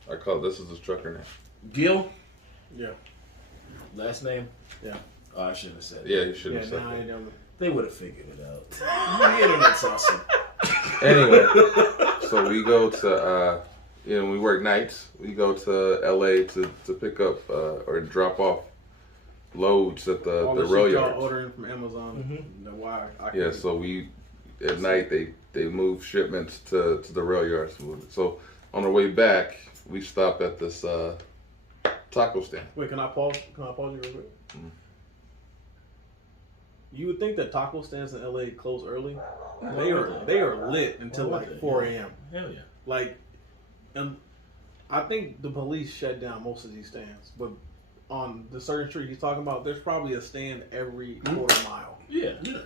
This is his trucker name. Gil? Yeah. Last name? Yeah. Oh, I shouldn't have said it. Yeah, you shouldn't have said that. They would have figured it out. The internet's awesome. Anyway, so we go to, we work nights. We go to LA to pick up or drop off loads at the rail yard. Ordering from Amazon. Mm-hmm. Yeah, so at night they move shipments to the rail yards. So on our way back, we stop at this taco stand. Wait, can I pause you real quick? Mm. You would think that taco stands in LA close early. They are lit until like 4 a.m. Hell yeah. Like, and I think the police shut down most of these stands, but on the certain street he's talking about, there's probably a stand every quarter mile. Yeah. You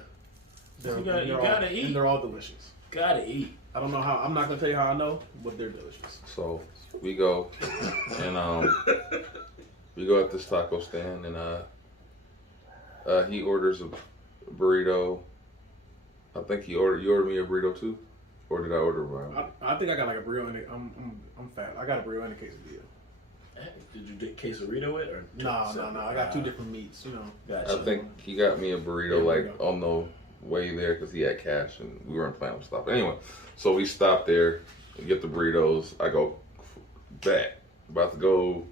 gotta eat. And they're all delicious. Gotta eat. I don't know how. I'm not gonna tell you how I know, but they're delicious. So we go and we go at this taco stand and he orders a burrito. I think you ordered me a burrito too, or did I order one? I think I got like a burrito and I'm fat. I got a burrito and a quesadilla. Did you get quesarito it or? No. I got two different meats. You know. Gotcha. I think he got me a burrito on the way there because he had cash and we weren't planning on stopping. Anyway, so we stopped there and get the burritos. I go back, about to go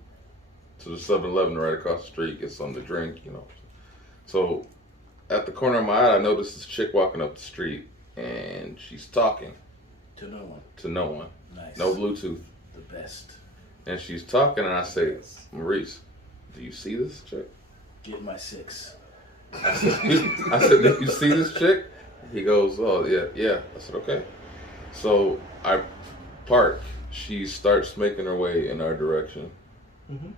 to the 7-Eleven right across the street, get something to drink, So at the corner of my eye, I noticed this chick walking up the street and she's talking. To no one. To no one. Nice. No Bluetooth. The best. And she's talking and I say, Maurice, do you see this chick? Get my 6. I said, do you see this chick? He goes, oh, yeah. I said, okay. So I park. She starts making her way in our direction. Mm-hmm.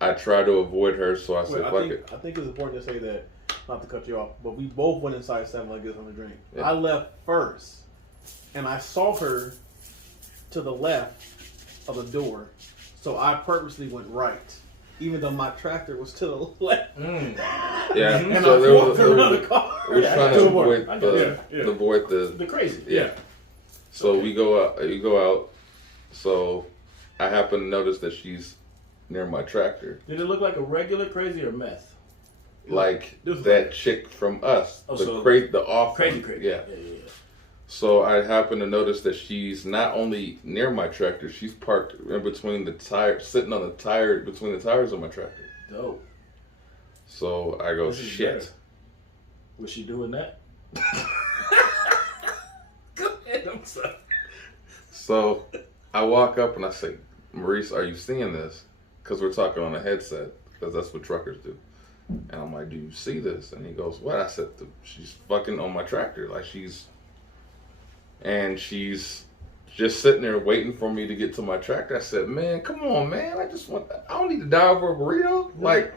I try to avoid her, so I said, fuck it. I think it's important to say that, not to cut you off, but we both went inside 7-Eleven to get something to drink. Yeah. I left first, and I saw her to the left of the door, so I purposely went right, even though my tractor was to the left. Mm. Yeah, and so I walked around the car. We're trying to avoid the the crazy. Yeah. So we go out. You go out. So I happen to notice that she's near my tractor. Did it look like a regular crazy or meth? Like that chick from Us. Oh, the off crazy. Yeah. So I happen to notice that she's not only near my tractor, she's parked in between the tires, sitting on the tire between the tires of my tractor. Dope. So I go, shit. Better. Was she doing that? Go ahead, I'm sorry. So I walk up and I say, Maurice, are you seeing this? Because we're talking on a headset, because that's what truckers do. And I'm like, do you see this? And he goes, what? I said, she's fucking on my tractor. Like she's just sitting there waiting for me to get to my tractor. I said, man, come on, man. I don't need to die over a burrito. Like,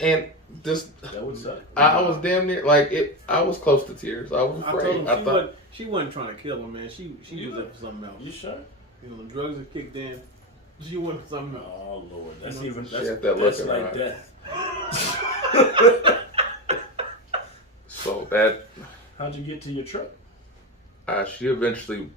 And just That would suck. I was damn near like it. I was close to tears. I was I afraid. told him I thought she wasn't trying to kill him, man. She You was there for something else. You sure? You know, the drugs that kicked in. She went for something else. Oh Lord, that's You know, even she that's, had that look that's in her like eye. death. so that How'd you get to your truck? she eventually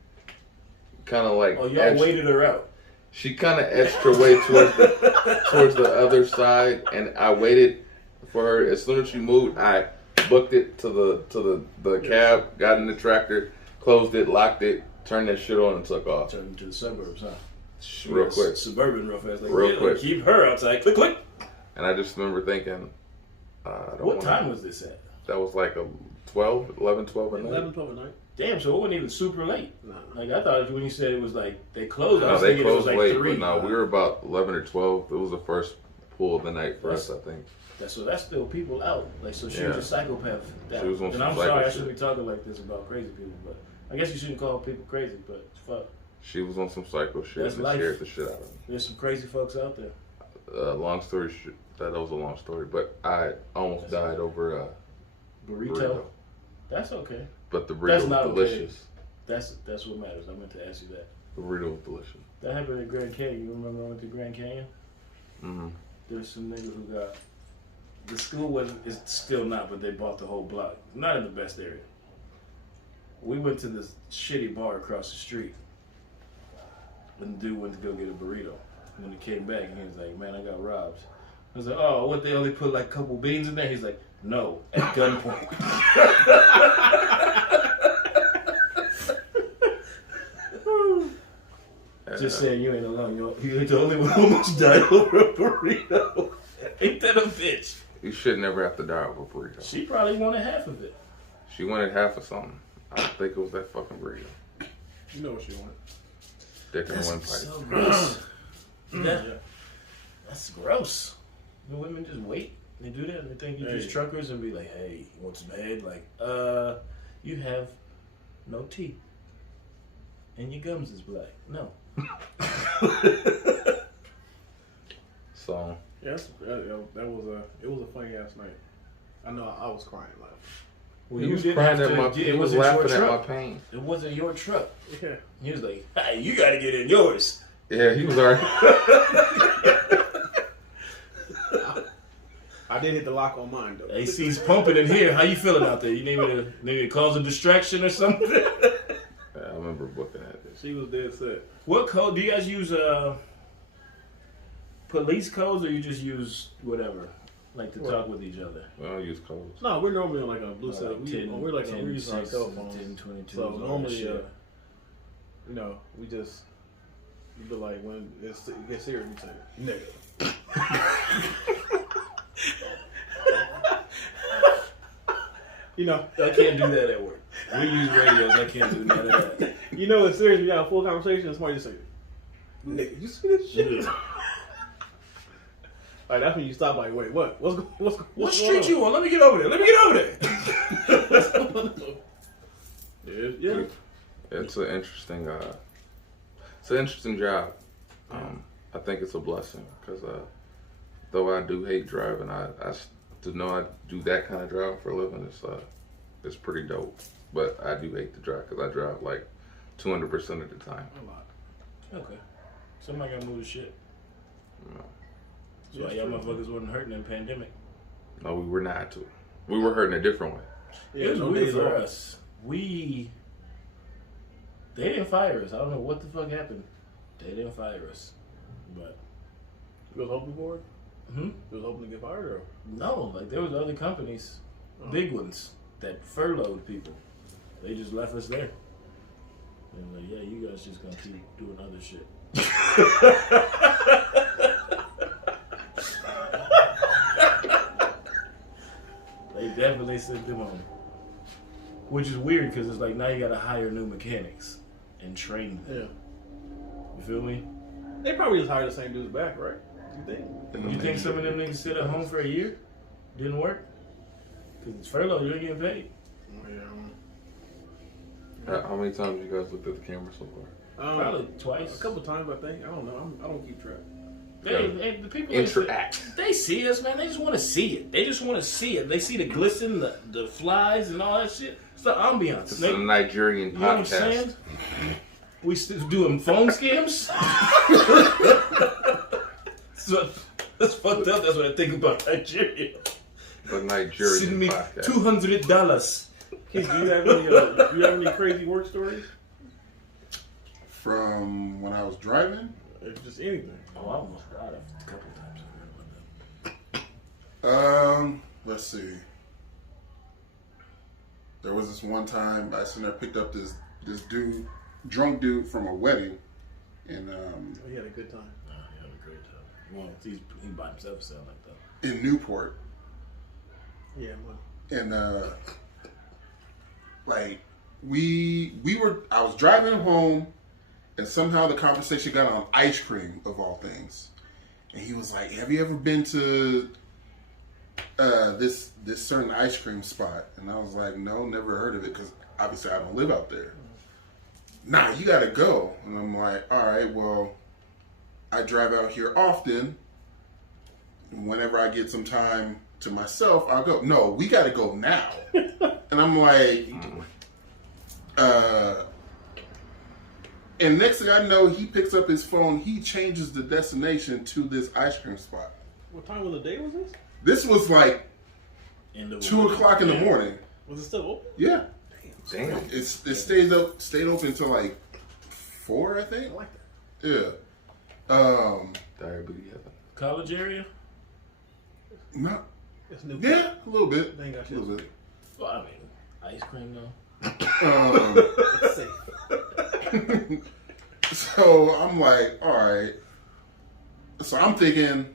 kind of like Oh, y'all waited her out. she kind of edged her way towards the other side, and I waited for her. As soon as she moved, I booked it to the cab, got in the tractor, closed it, locked it, turned that shit on, and took off. Turned into the suburbs, huh? Real quick. Suburban real fast. Like, Real quick. Keep her outside. Click, click. And I just remember thinking, What time was this at? That was like 11, 12 at night. 11, 12 at night. Damn, so it wasn't even super late. Nah. Like, I thought when you said it was like, they closed, I No, was they thinking it was closed like late, 3. but no, we were about 11 or 12. It was the first pool of the night for us, I think. That's still people out. Like, so she Yeah. was a psychopath. She was on and some I'm psycho sorry, I shit. shouldn't be talking like this about crazy people, but I guess you shouldn't call people crazy, but fuck. She was on some psycho shit That's and life. scared the shit out of me. There's some crazy folks out there. Long story short, that was a long story, but I almost died over a Burrito. That's okay. But the That's burrito not was delicious. That's what matters. I meant to ask you that. The burrito was delicious. That happened at Grand Canyon. You remember I went to Grand Canyon? Mm-hmm. There's some niggas who got the school wasn't. It's still not, but they bought the whole block. Not in the best area. We went to this shitty bar across the street, and the dude went to go get a burrito. When he came back, he was like, "Man, I got robbed." I was like, "Oh, what? They only put like a couple beans in there?" He's like, "No, at gunpoint." Just saying, you ain't alone. You ain't the only one who almost died over a burrito. Ain't that a bitch? You should never have to die over a burrito. She probably wanted half of it. She wanted half of something. I don't think it was that fucking burrito. You know what she wanted. Dick in one pipe. So gross. That's gross. The women just wait. They do that. They think you're just truckers and be like, "Hey, you want some head?" Like, you have no teeth. And your gums is black. No. So Yes, that was it was a funny ass night. I know I was crying laughing. Well, he you was didn't crying have at to- my. it He was wasn't your laughing at my truck. pain. It wasn't your truck. Yeah. He was like, "Hey, you got to get in yours." Yeah, he was already. I did hit the lock on mine though. AC's pumping in here. How you feeling out there? You need me to cause a distraction or something? Yeah, I remember booking that. She was dead set. What code do you guys use? Police codes, or you just use whatever, like to talk with each other? We don't use codes. No, we're normally on like a blue set. Like 10, We're like 10, we use our 6, telephones. 10, 22, So all that normally, shit. you know, we just you be like when it gets serious, we say nigga. You know, I can't do that at work. We use radios. I can't do none of that. you know it's serious. We got a full conversation. And somebody just say, "Nigga, you see this shit?" Like that's when you stop. Like, wait, what? What's What street you on? Let me get over there. Let me get over there. What's going on? Yeah. It's an interesting. It's an interesting job. I think it's a blessing because though I do hate driving, to know I do that kind of drive for a living it's pretty dope. But I do hate to drive because I drive like 200% of the time. A lot. Okay. Somebody gotta move the shit. No. That's why y'all motherfuckers wasn't hurting in the pandemic. No, we were not. We were hurting a different way. Yeah, It was no weird days for off. us. They didn't fire us. I don't know what the fuck happened. They didn't fire us. But You was hoping for it? hmm? You was hoping to get fired or? No, like there was other companies, big ones, that furloughed people. They just left us there. And like, yeah, you guys just gonna keep doing other shit. They definitely sent them home. Which is weird because it's like now you gotta hire new mechanics and train them. Yeah. You feel me? They probably just hired the same dudes back, right? You think? You think some of them niggas sit at home for a year? Didn't work? Because it's furlough, you ain't getting paid. Yeah. How many times you guys looked at the camera so far? Probably twice. A couple times, I think. I don't know. I don't keep track. The people interact. They see us, man. They just want to see it. They just want to see it. They see the glisten, the flies, and all that shit. It's the ambiance. It's a Nigerian You know what I'm podcast. saying? We still doing phone scams. So that's fucked up. That's what I think about Nigeria. The Nigerian Send me podcast. Keith, $200. do you have any crazy work stories? From when I was driving. Just anything. Oh, I almost died a couple of times. Let's see. There was this one time I sitting there, picked up this dude, drunk dude from a wedding, and He had a good time. Oh, he had a great time. He by himself sound like that. in Newport, Yeah, man. and like I was driving home, and somehow the conversation got on ice cream of all things, and he was like, "Have you ever been to this certain ice cream spot?" And I was like, "No, never heard of it," because obviously I don't live out there. Nah, you gotta go. And I'm like, all right, well, I drive out here often. Whenever I get some time to myself, I'll go. No, we gotta go now. And I'm like, and next thing I know, he picks up his phone, he changes the destination to this ice cream spot. What time of the day was this? This was like In the 2 o'clock in the morning. Was it still open? Yeah. Damn. It stayed open until like 4, I think. I like that. Yeah. Diabetes. College area? Not. It's new. Yeah, a little bit. They ain't got A shit. little bit. Well, I mean, ice cream though. It's safe. So I'm like, all right. So I'm thinking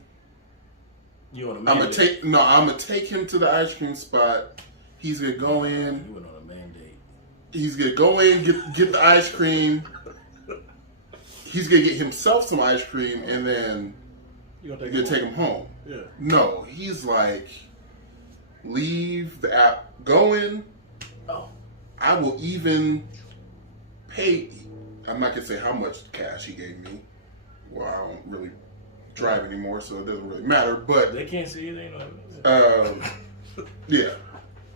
You want I'm a mandate? gonna take him to the ice cream spot. He's gonna go in. You went on a mandate. He's gonna go in, get the ice cream. He's gonna get himself some ice cream, and then You you're gonna take him home. Yeah. No, he's like, leave the app going. Oh, I will even pay. I'm not gonna say how much cash he gave me. Well, I don't really drive anymore, so it doesn't really matter. But they can't see it. They know what I mean. yeah,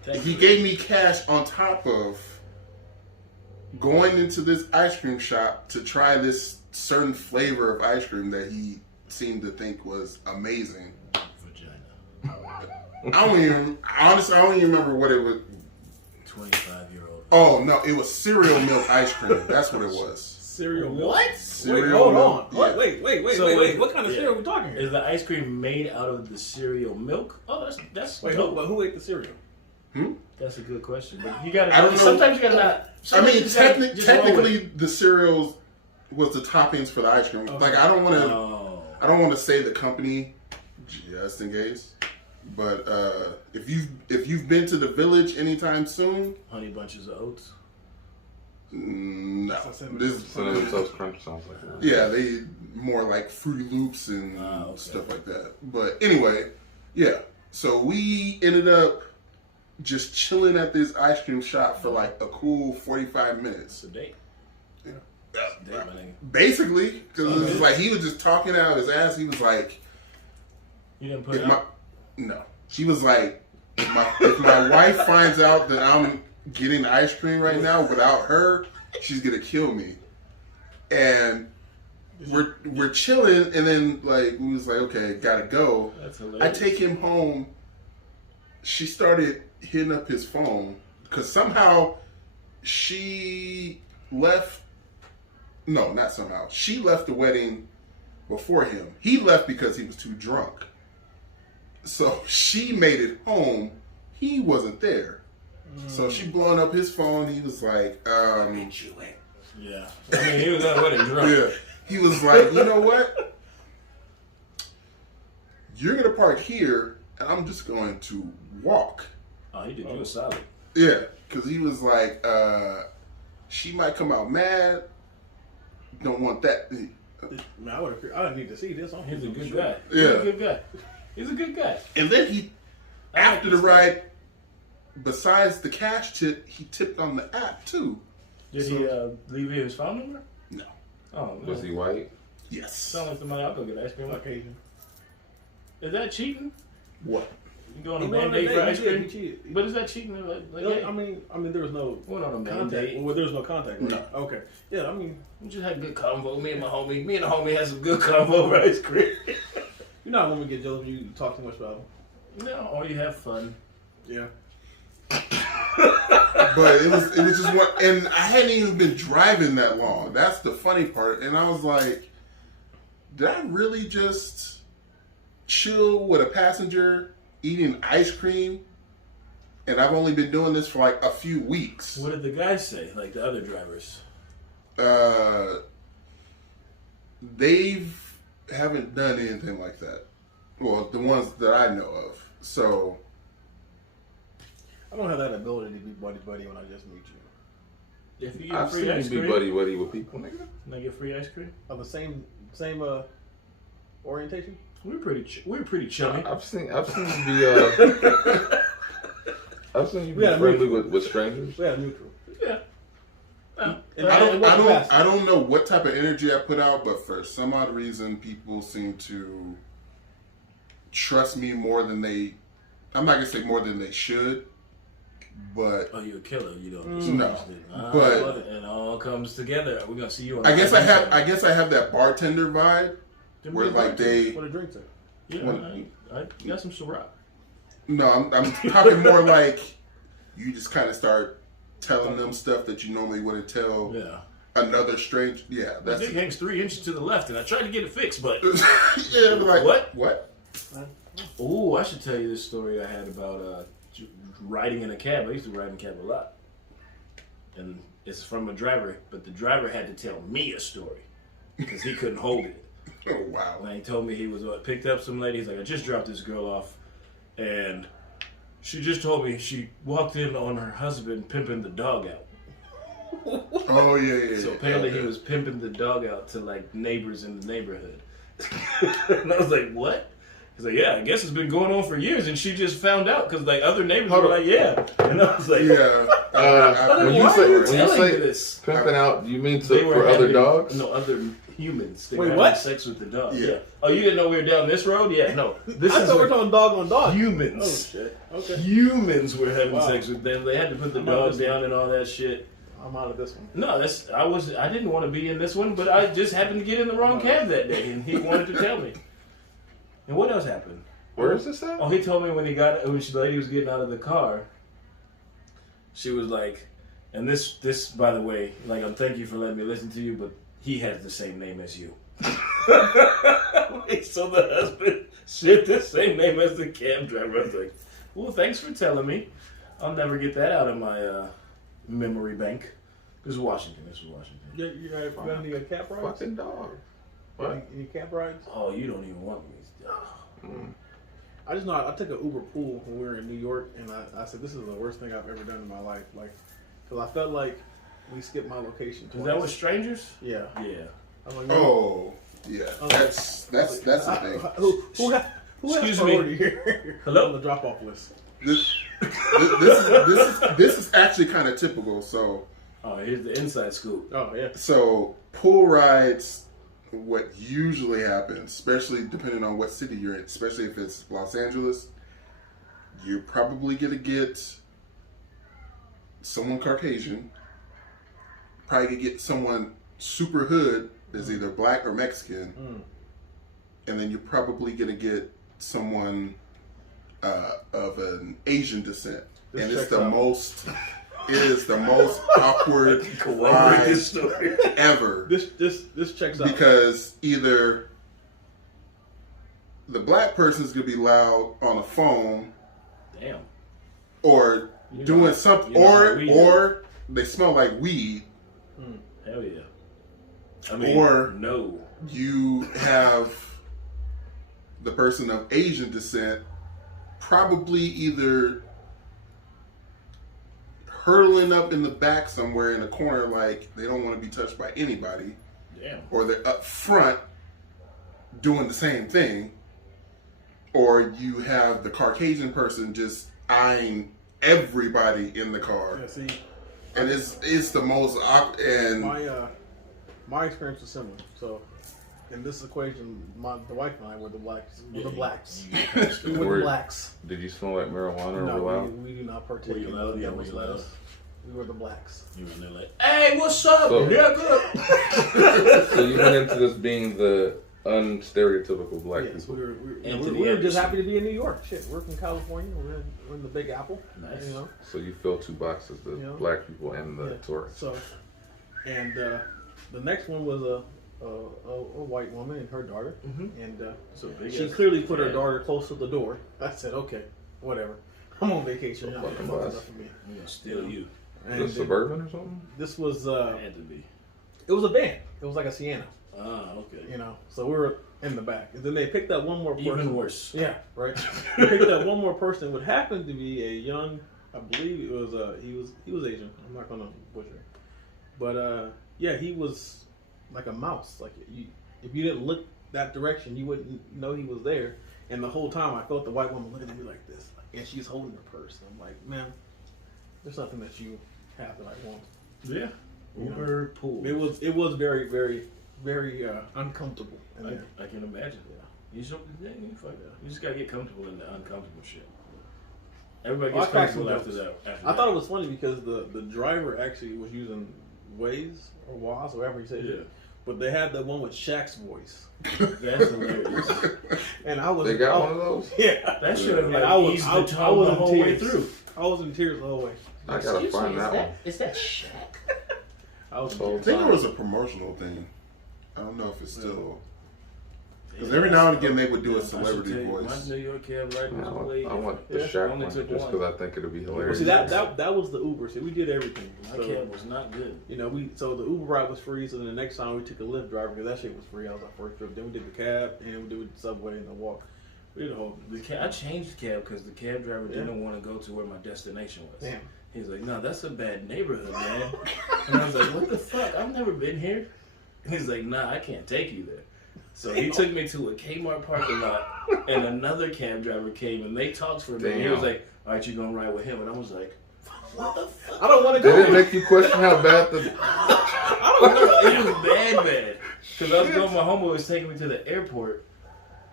Thank he you. gave me cash on top of going into this ice cream shop to try this certain flavor of ice cream that he seemed to think was amazing. Vagina. I don't even remember what it was. 25-year-old. Oh no, it was cereal milk ice cream. That's what it was. Cereal milk. What? Wait, Cereal hold milk. on. Yeah. Wait. So What kind of yeah. cereal are we talking here? Is the ice cream made out of the cereal milk? Oh, that's Wait, dope. but who ate the cereal? That's a good question. But you gotta. I don't know. Sometimes you gotta not. I sometimes mean, you gotta just roll with technically, it. the cereals was the toppings for the ice cream. Okay. Like, I don't want to. Oh. I don't want to say the company, just in case. But if you've been to the Village anytime soon, Honey bunches of oats. no. Cinnamon This, Cinnamon Toast Crunch sounds like that. yeah, they more like Fruity Loops and Okay. stuff like that. But anyway, yeah. So we ended up just chilling at this ice cream shop for like a cool 45 minutes. It's a date. Yeah. It's a date, my nigga. Basically, because it was Okay. like he was just talking out his ass. He was like, You didn't put if it my, out. no. She was like, if my wife finds out that I'm getting ice cream right now without her, she's gonna kill me. And we're chilling, and then like we was like, okay, gotta go. That's I hilarious. take him home. She started hitting up his phone because somehow she left. No, not somehow. She left the wedding before him. He left because he was too drunk. So she made it home. He wasn't there. So she blowing up his phone. He was like, Yeah. I mean, he was at a wedding drunk. yeah. He was like, you know what? You're gonna park here, and I'm just going to walk. Oh, he did you a solid. Yeah, because he was like, she might come out mad. Don't want that. Man, I didn't need to see this. He's a good guy. Yeah. He's a good guy. He's a good guy. And then he, after the ride, besides the cash tip, he tipped on the app too. Did he leave you his phone number? No. Oh, Was he white? Yes. Sound like somebody I'll go get ice cream. Caucasian. Is that cheating? What? You go on a He went on mandate a for date, ice he did, cream? he cheated. But is that cheating? Like, hey, I mean, there was no went on a contact. mandate. Well, there was no contact. Right? No. Okay. Yeah, I mean, We just had good convo. Me and the homie had some good convo over ice cream. you're not when we get jealous when you talk too much about them. No, or you have fun. Yeah. But it was just one, and I hadn't even been driving that long. That's the funny part. And I was like, did I really just chill with a passenger eating ice cream? And I've only been doing this for like a few weeks. What did the guys say? Like the other drivers? They haven't done anything like that. Well, the ones that I know of. So I don't have that ability to be buddy when I just meet you. If you get I've free seen ice you be cream, buddy with people, nigga. can I get free ice cream? Of the same orientation. We're pretty chummy. I've seen you be I've seen you be Yeah, friendly with strangers. Yeah, neutral. Yeah. I don't know what type of energy I put out, but for some odd reason, people seem to trust me more than they. I'm not gonna say more than they should, but Oh, you're a killer. You don't. No, but- it all comes together. We're gonna see you on. I guess I have that bartender vibe Them where good like they. What a drink to. Yeah, I got some Ciroc. No, I'm talking more like you just kind of start telling them stuff that you normally wouldn't tell Yeah. another stranger. Yeah, My that's dick hangs 3 inches to the left, and I tried to get it fixed, but yeah. Like What? What? oh, I should tell you this story I had about riding in a cab. I used to ride in a cab a lot, and it's from a driver, but the driver had to tell me a story because he couldn't hold it. Oh wow. And he told me he was picked up some lady. He's like, I just dropped this girl off, and she just told me she walked in on her husband pimping the dog out. Oh yeah. So apparently he was pimping the dog out to like neighbors in the neighborhood. And I was like, what? He's like, yeah, I guess it's been going on for years, and she just found out because like other neighbors were like, yeah. And I was like, Yeah. When you why are you say telling me this? pimping out, you mean They were for other having- dogs? No, other humans. They Wait, were what? having sex with the dog. Yeah. Yeah. Oh, you didn't know we were down this road? Yeah. No. This I is thought we were where talking dog on dog. humans. Oh shit. Okay. Humans were having Wow. sex with them. They had to put the I'm out dog of this down and all that shit. I'm out of this one. No, I didn't want to be in this one, but I just happened to get in the wrong cab that day, and he wanted to tell me. And what else happened? Where is this at? Oh, he told me when the lady was getting out of the car, she was like, and this by the way, like thank you for letting me listen to you, but he has the same name as you. So the husband shared the same name as the cab driver. I was like, well, thanks for telling me. I'll never get that out of my memory bank. This is Washington. You got any cap rides? Fucking dog. What? Any cap rides? Oh, you don't even want me. I just know I took an Uber pool when we were in New York, and I said this is the worst thing I've ever done in my life. Like, because I felt like we skipped my location twice. Is that with strangers? Yeah. Yeah. I'm like, Oh yeah. Oh. That's the thing. Who has Excuse priority me. here? Hello? On the drop off list. This is actually kind of typical. So Oh, here's the inside scoop. Oh yeah. pool rides, what usually happens, especially depending on what city you're in, especially if it's Los Angeles, you're probably gonna get someone Caucasian, probably gonna get someone super hood that's either black or Mexican, and then you're probably gonna get someone of an Asian descent. This And it's checks the out. most it is the most awkward Corroborate ride this story. ever. This checks out. Because either the black person's gonna be loud on the phone Damn. or You doing know- something, you know how we do. or they smell like weed. Hell yeah. I mean, Or- no. You have the person of Asian descent probably either hurling up in the back somewhere in a corner like they don't want to be touched by anybody, Damn. or they're up front doing the same thing, or you have the Caucasian person just eyeing everybody in the car, Yeah, see, and it's the most awkward. And my experience was similar. So in this equation, the wife and I were the blacks. We're the blacks. You We were the blacks. Did you smell like marijuana or No, were we do not partake Were you in allowed? Yeah, devil's were you allowed? lettuce. We were the blacks. You were in there like, hey, what's up? So- Yeah, good. So you went into this being the unstereotypical black Yes, people. Anthony we were just Anderson. happy to be in New York. Shit, we're from California. We're in the Big Apple. Nice. You know. So you fill two boxes: the Yeah. black people and the Yeah. tourists. So, and the next one was a white woman and her daughter, and So big she ass- clearly put her yeah. daughter close to the door. I said, okay, whatever. I'm on vacation. You're not Fucking fucking boss. enough for me. I'm gonna steal you. And The Suburban or something? this was Had to be. it was a van. It was like a Sienna, Ah, okay. you know. So we were in the back, and then they picked up one more person. Even worse. Yeah, right. They picked up one more person. What happened to be a young, I believe it was he was Asian. I'm not gonna butcher it, but yeah, he was like a mouse. Like if you didn't look that direction, you wouldn't know he was there. And the whole time, I felt the white woman looking at me like this, and she's holding her purse. And I'm like, man, there's nothing that you have that I want. Yeah. You know. Uber pool. It was very, very, very uncomfortable. And then, I can imagine. You just gotta get comfortable in the uncomfortable shit. Everybody Well, gets I cracked some comfortable after jokes. that. I thought it was funny because the driver actually was using Waze or Waz, or whatever he said. Yeah. But they had the one with Shaq's voice, That's hilarious. and I was. They got one of those? Yeah, That should have and like I was. eased I, the I tone was the in whole way tears. through. I was in tears the whole way. I gotta find that one. Is that Shaq? I was. So- I think it was a promotional thing. I don't know if it's still. Because every now and again they would do a celebrity voice. My New York cab ride I was way. want, I want the Yeah. Shaq Only one took just one. because I think it'd be Well, hilarious. see that was the Uber. See, we did everything. My So, cab was not good. you know, so the Uber ride was free. So then the next time we took a Lyft driver because that shit was free. I was our first trip. Then we did the cab and we did the subway and the walk. We did the whole. I changed the cab because the cab driver Yeah. didn't want to go to where my destination was. Damn. He's like, no, that's a bad neighborhood, man. And I was like, what the fuck? I've never been here. He's like, nah, I can't take you there. So he took me to a Kmart parking lot, and another cab driver came, and they talked for a minute. He was Damn. like, all right, you gonna ride with him? And I was like, what the fuck? I don't want to Did go. it make you question how bad the... I don't know. It was bad. Because I was going, my homeboy was taking me to the airport,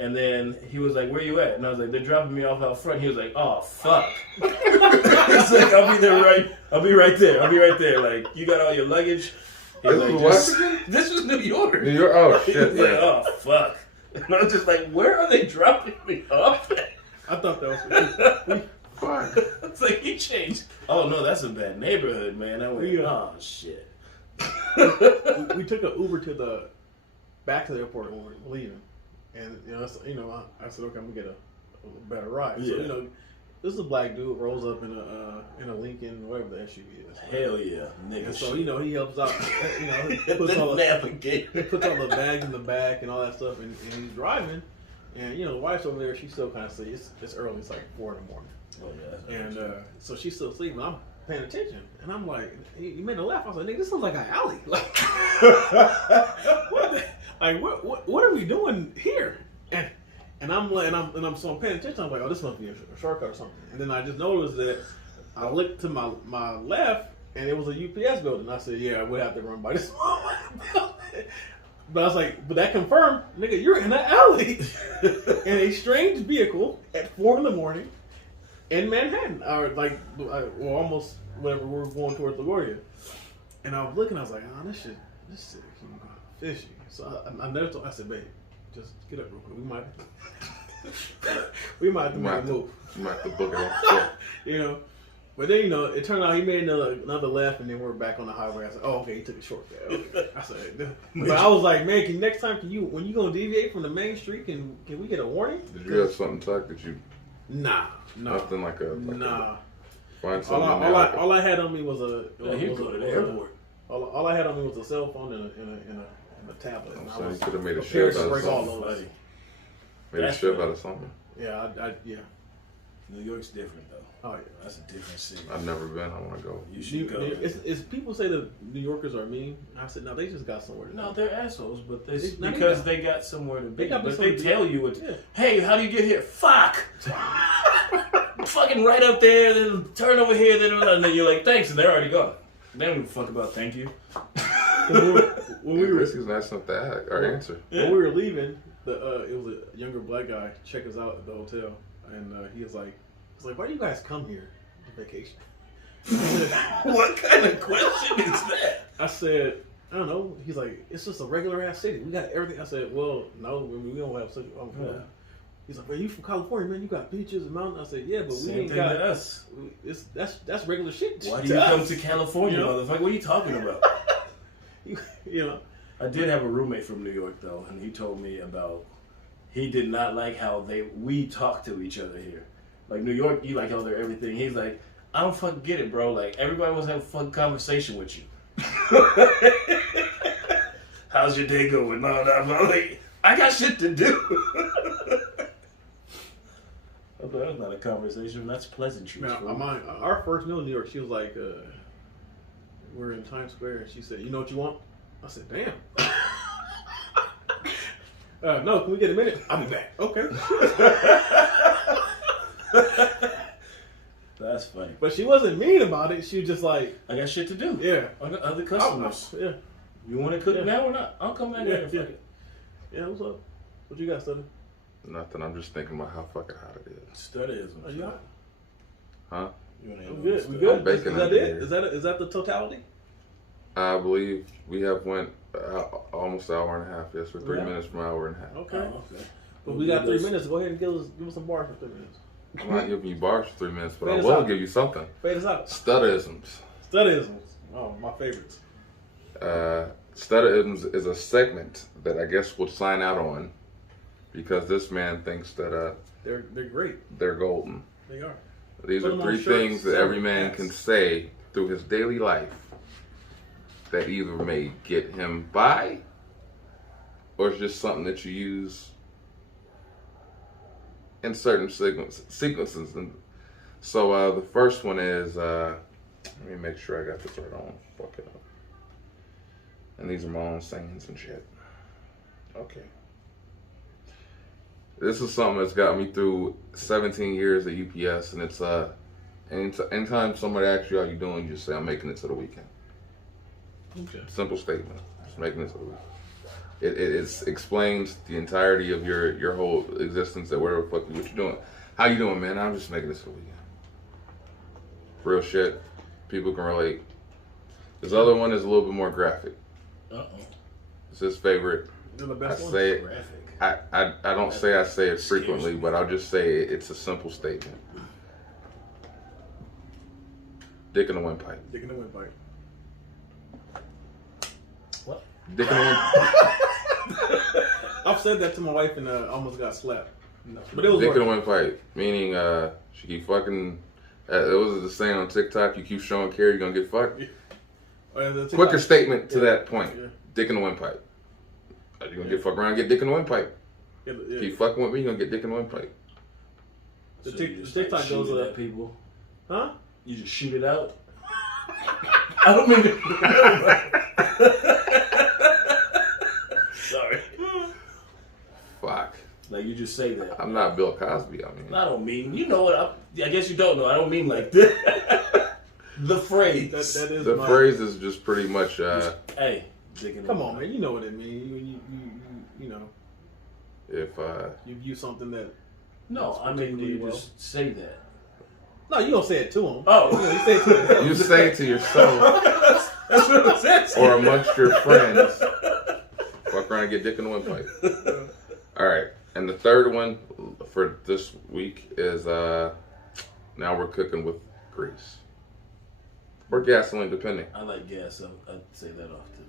and then he was like, where you at? And I was like, they're dropping me off out front. He was like, oh, fuck. He's like, I'll be right there. Like, you got all your luggage? He's This like, was Washington? This was New York. New York? Oh, He shit, was like, yeah. oh, fuck. And I was just like, where are they dropping me off at? I thought that was. Fuck. It's like, you changed. Oh, no, that's a bad neighborhood, man. I went, Yeah. oh, shit. We took an Uber to the back to the airport when we were leaving, and I said, okay, I'm gonna get a better ride. So Yeah. this is a black dude rolls up in a Lincoln, whatever the SUV is. Hell yeah, nigga. And so he helps out. He the puts all the navigator. he puts all the bags in the back and all that stuff, and he's driving. And the wife's over there. She's still kind of asleep. It's early. It's like 4 in the morning. Oh, yeah. And so she's still asleep, and I'm paying attention. And I'm like, he made a laugh. I was like, nigga, this looks like an alley. Like, what are we doing here? And I'm like, so I'm paying attention. I'm like, oh, this must be a shortcut or something. And then I just noticed that I looked to my left, and it was a UPS building. I said, yeah, I would have to run by this building. But I was like, but that confirmed, nigga, you're in an alley in a strange vehicle at 4 in the morning in Manhattan, or or almost whatever. We're going towards LaGuardia, and I was looking. I was like, oh, this shit keeps fishy. So I said, babe, just get up real quick. We might have to make a move. You might have to book it off. But then it turned out he made another left, and then we're back on the highway. I said, "Oh, okay, he took a shortcut." Okay. I said, but I was like, "Man, next time when you gonna deviate from the main street, can we get a warning?" Did you have something tucked that you... Nah, no, Nothing like a... nah. Find something All I had on me was a. Yeah, he'd go to the airport. All I had on me was a cell phone and a tablet. And I So you was could have made a prepared shirt to out of break all something. those. Made a shirt out of something. Yeah, yeah. New York's different, though. Oh yeah. That's a different city. I've never been. I want to go. You should go. It's people say that New Yorkers are mean. I said, no, they just got somewhere to No, go. they're assholes, but They because they got somewhere to be. They got But somewhere they to tell be. you what. Yeah. Hey, how do you get here? Fuck. Fucking right up there, then turn over here, then you're like, thanks, and they're already gone. They don't give a fuck about thank you. when we were He's nice enough to ask or answer. when we were leaving, it was a younger black guy check us out at the hotel, and he was like, "Why do you guys come here on vacation?" What kind of question is that? I said, "I don't know." He's like, "It's just a regular ass city. We got everything." I said, "Well, no, we don't have such." Yeah. He's like, "Man, you from California, man? You got beaches and mountains." I said, "Yeah, but Same we ain't thing got to us. That's regular shit." Why do you come to California, motherfucker? What are you talking about? You know, I did have a roommate from New York though, and he told me about he did not like how we talk to each other here. Like New York, you like how they're everything. He's like, I don't fucking get it, bro. Like everybody wants to have a fucking conversation with you. How's your day going? No, I'm like, I got shit to do. That's not a conversation. That's pleasantries. now, our first meal in New York, she was like, we're in Times Square, and she said, "You know what you want?" I said, "Damn." No, can we get a minute? I'll be back. Okay. That's funny. But she wasn't mean about it. She was just like, I got shit to do. yeah. I got other customers. Yeah. You want to cook now or not? I'll come back there. Yeah. Yeah, what's up? What you got, Study? Nothing. I'm just thinking about how fucking hot it is. Stuttaisms. Are you out? Huh? I'm good. We good? I'm baking Is that under it? here. Is that the totality? I believe we have went almost an hour and a half. Yes, we're 3 Yeah. minutes from an hour and a half. Okay. Oh, okay. But we got 3 minutes. Go ahead and give us some bars for 3 minutes. I'm not giving you bars for 3 minutes, but I Fade us will out. give you something. Fade us out. Stuttaisms. Studyisms. Oh, my favorites. Stuttaisms is a segment that I guess we'll sign out on because this man thinks that They're great. they're golden. They are. These Put are them on 3 shirts, things that sell every them, man yes. can say through his daily life that either may get him by or it's just something that you use in certain sequences. And so the first one is, let me make sure I got this right on. Fuck it up. And these are my own sayings and shit. Okay. This is something that's got me through 17 years at UPS, and it's anytime somebody asks you how you doing, you just say, I'm making it to the weekend. Okay. Simple statement. Just making it to the weekend. It explains the entirety of your whole existence, that whatever the fuck, what you doing. How you doing, man? I'm just making it to the weekend. Real shit. People can relate. This other one is a little bit more graphic. It's his favorite. They're the I best ones. say it. Graphic. I don't say I say it frequently, but I'll just say it's a simple statement. Dick in the windpipe. Dick in the windpipe. What? Dick in the windpipe. I've said that to my wife and almost got slapped. No. But it was Dick in the worth it. windpipe, meaning she keep fucking. It was the saying on TikTok: you keep showing care, you're gonna get fucked. Oh, yeah, the TikTok- Quicker statement to Yeah. that point. Yeah. Dick in the windpipe. You're gonna get fucked around, and get dick in the windpipe. Yeah, yeah. Keep fucking with me, you're gonna get dick in the windpipe. The So Tik- you just, the TikTok shoot goes it up. at people. Huh? You just shoot it out. I don't mean to. Sorry. Fuck. Like you just say that. I'm not Bill Cosby. I mean, I don't mean. You know what? I guess you don't know. I don't mean like that. The phrase. That is the my, phrase is just pretty much. Hey, digging. Come on, man. You know what it means. You know, If you view something that. No, I mean, do you Well. just say that? No, you don't say it to him. Oh. You say it to himself. you say it to yourself That's what it says. or amongst your friends, fuck around and get dick in the windpipe. All right, and the third one for this week is now we're cooking with grease or gasoline, depending. I like gas. I'd say that often.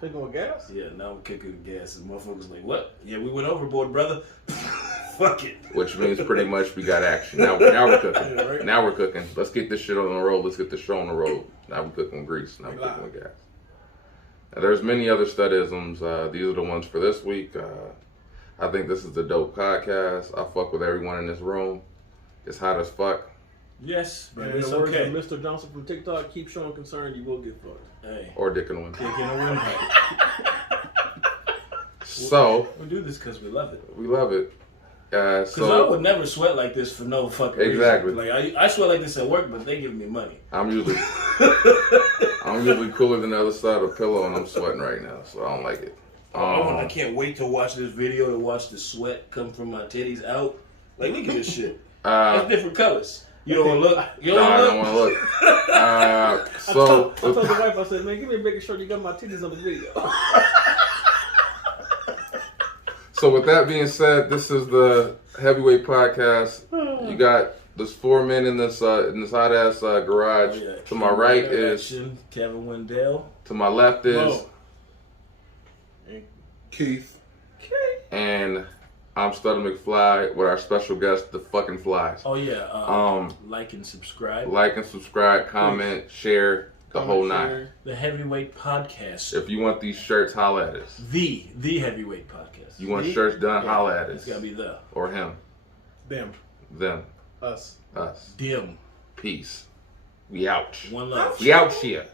Cooking with gas? Yeah, now we're kicking with gas, and motherfuckers like, what? Yeah, we went overboard, brother. Fuck it. Which means pretty much we got action. Now we're cooking. Yeah, right. Now we're cooking. Let's get this shit on the road. Let's get the show on the road. Now we're cooking with grease. Now we're cooking with gas. Now, there's many other studisms. These are the ones for this week. I think this is the dope podcast. I fuck with everyone in this room. It's hot as fuck. Yes, but And in it's the words okay. of Mr. Johnson from TikTok, keep showing concern, you will get fucked. Hey, Or dick in the windpipe. digging a windpipe. So, We do this because we love it. we love it. Because I would never sweat like this for no fucking Exactly. reason. Like I sweat like this at work, but they give me money. I'm usually I'm usually cooler than the other side of the pillow, and I'm sweating right now, so I don't like it. I can't wait to watch this video to watch the sweat come from my titties out. Like, look at this shit. That's different colors. You don't want to look. You don't I want don't want to look. I told the wife, I said, man, give me a bigger shirt. You got my titties on the video. So with that being said, this is the Heavyweight Podcast. You got there's 4 men in this hot ass garage. Yeah, to my right is is Kevin Wendell. To my left is Keith. And I'm Stutter McFly with our special guest, the fucking Flies. Oh yeah. Like and subscribe. Like and subscribe, comment, share, the whole nine. The Heavyweight Podcast. If you want these shirts, holla at us. The Heavyweight Podcast. You want shirts done, holla at us. It's gotta be the. Or him. Them. Them. Us. Us. Dim. Peace. We out. One love. We out here.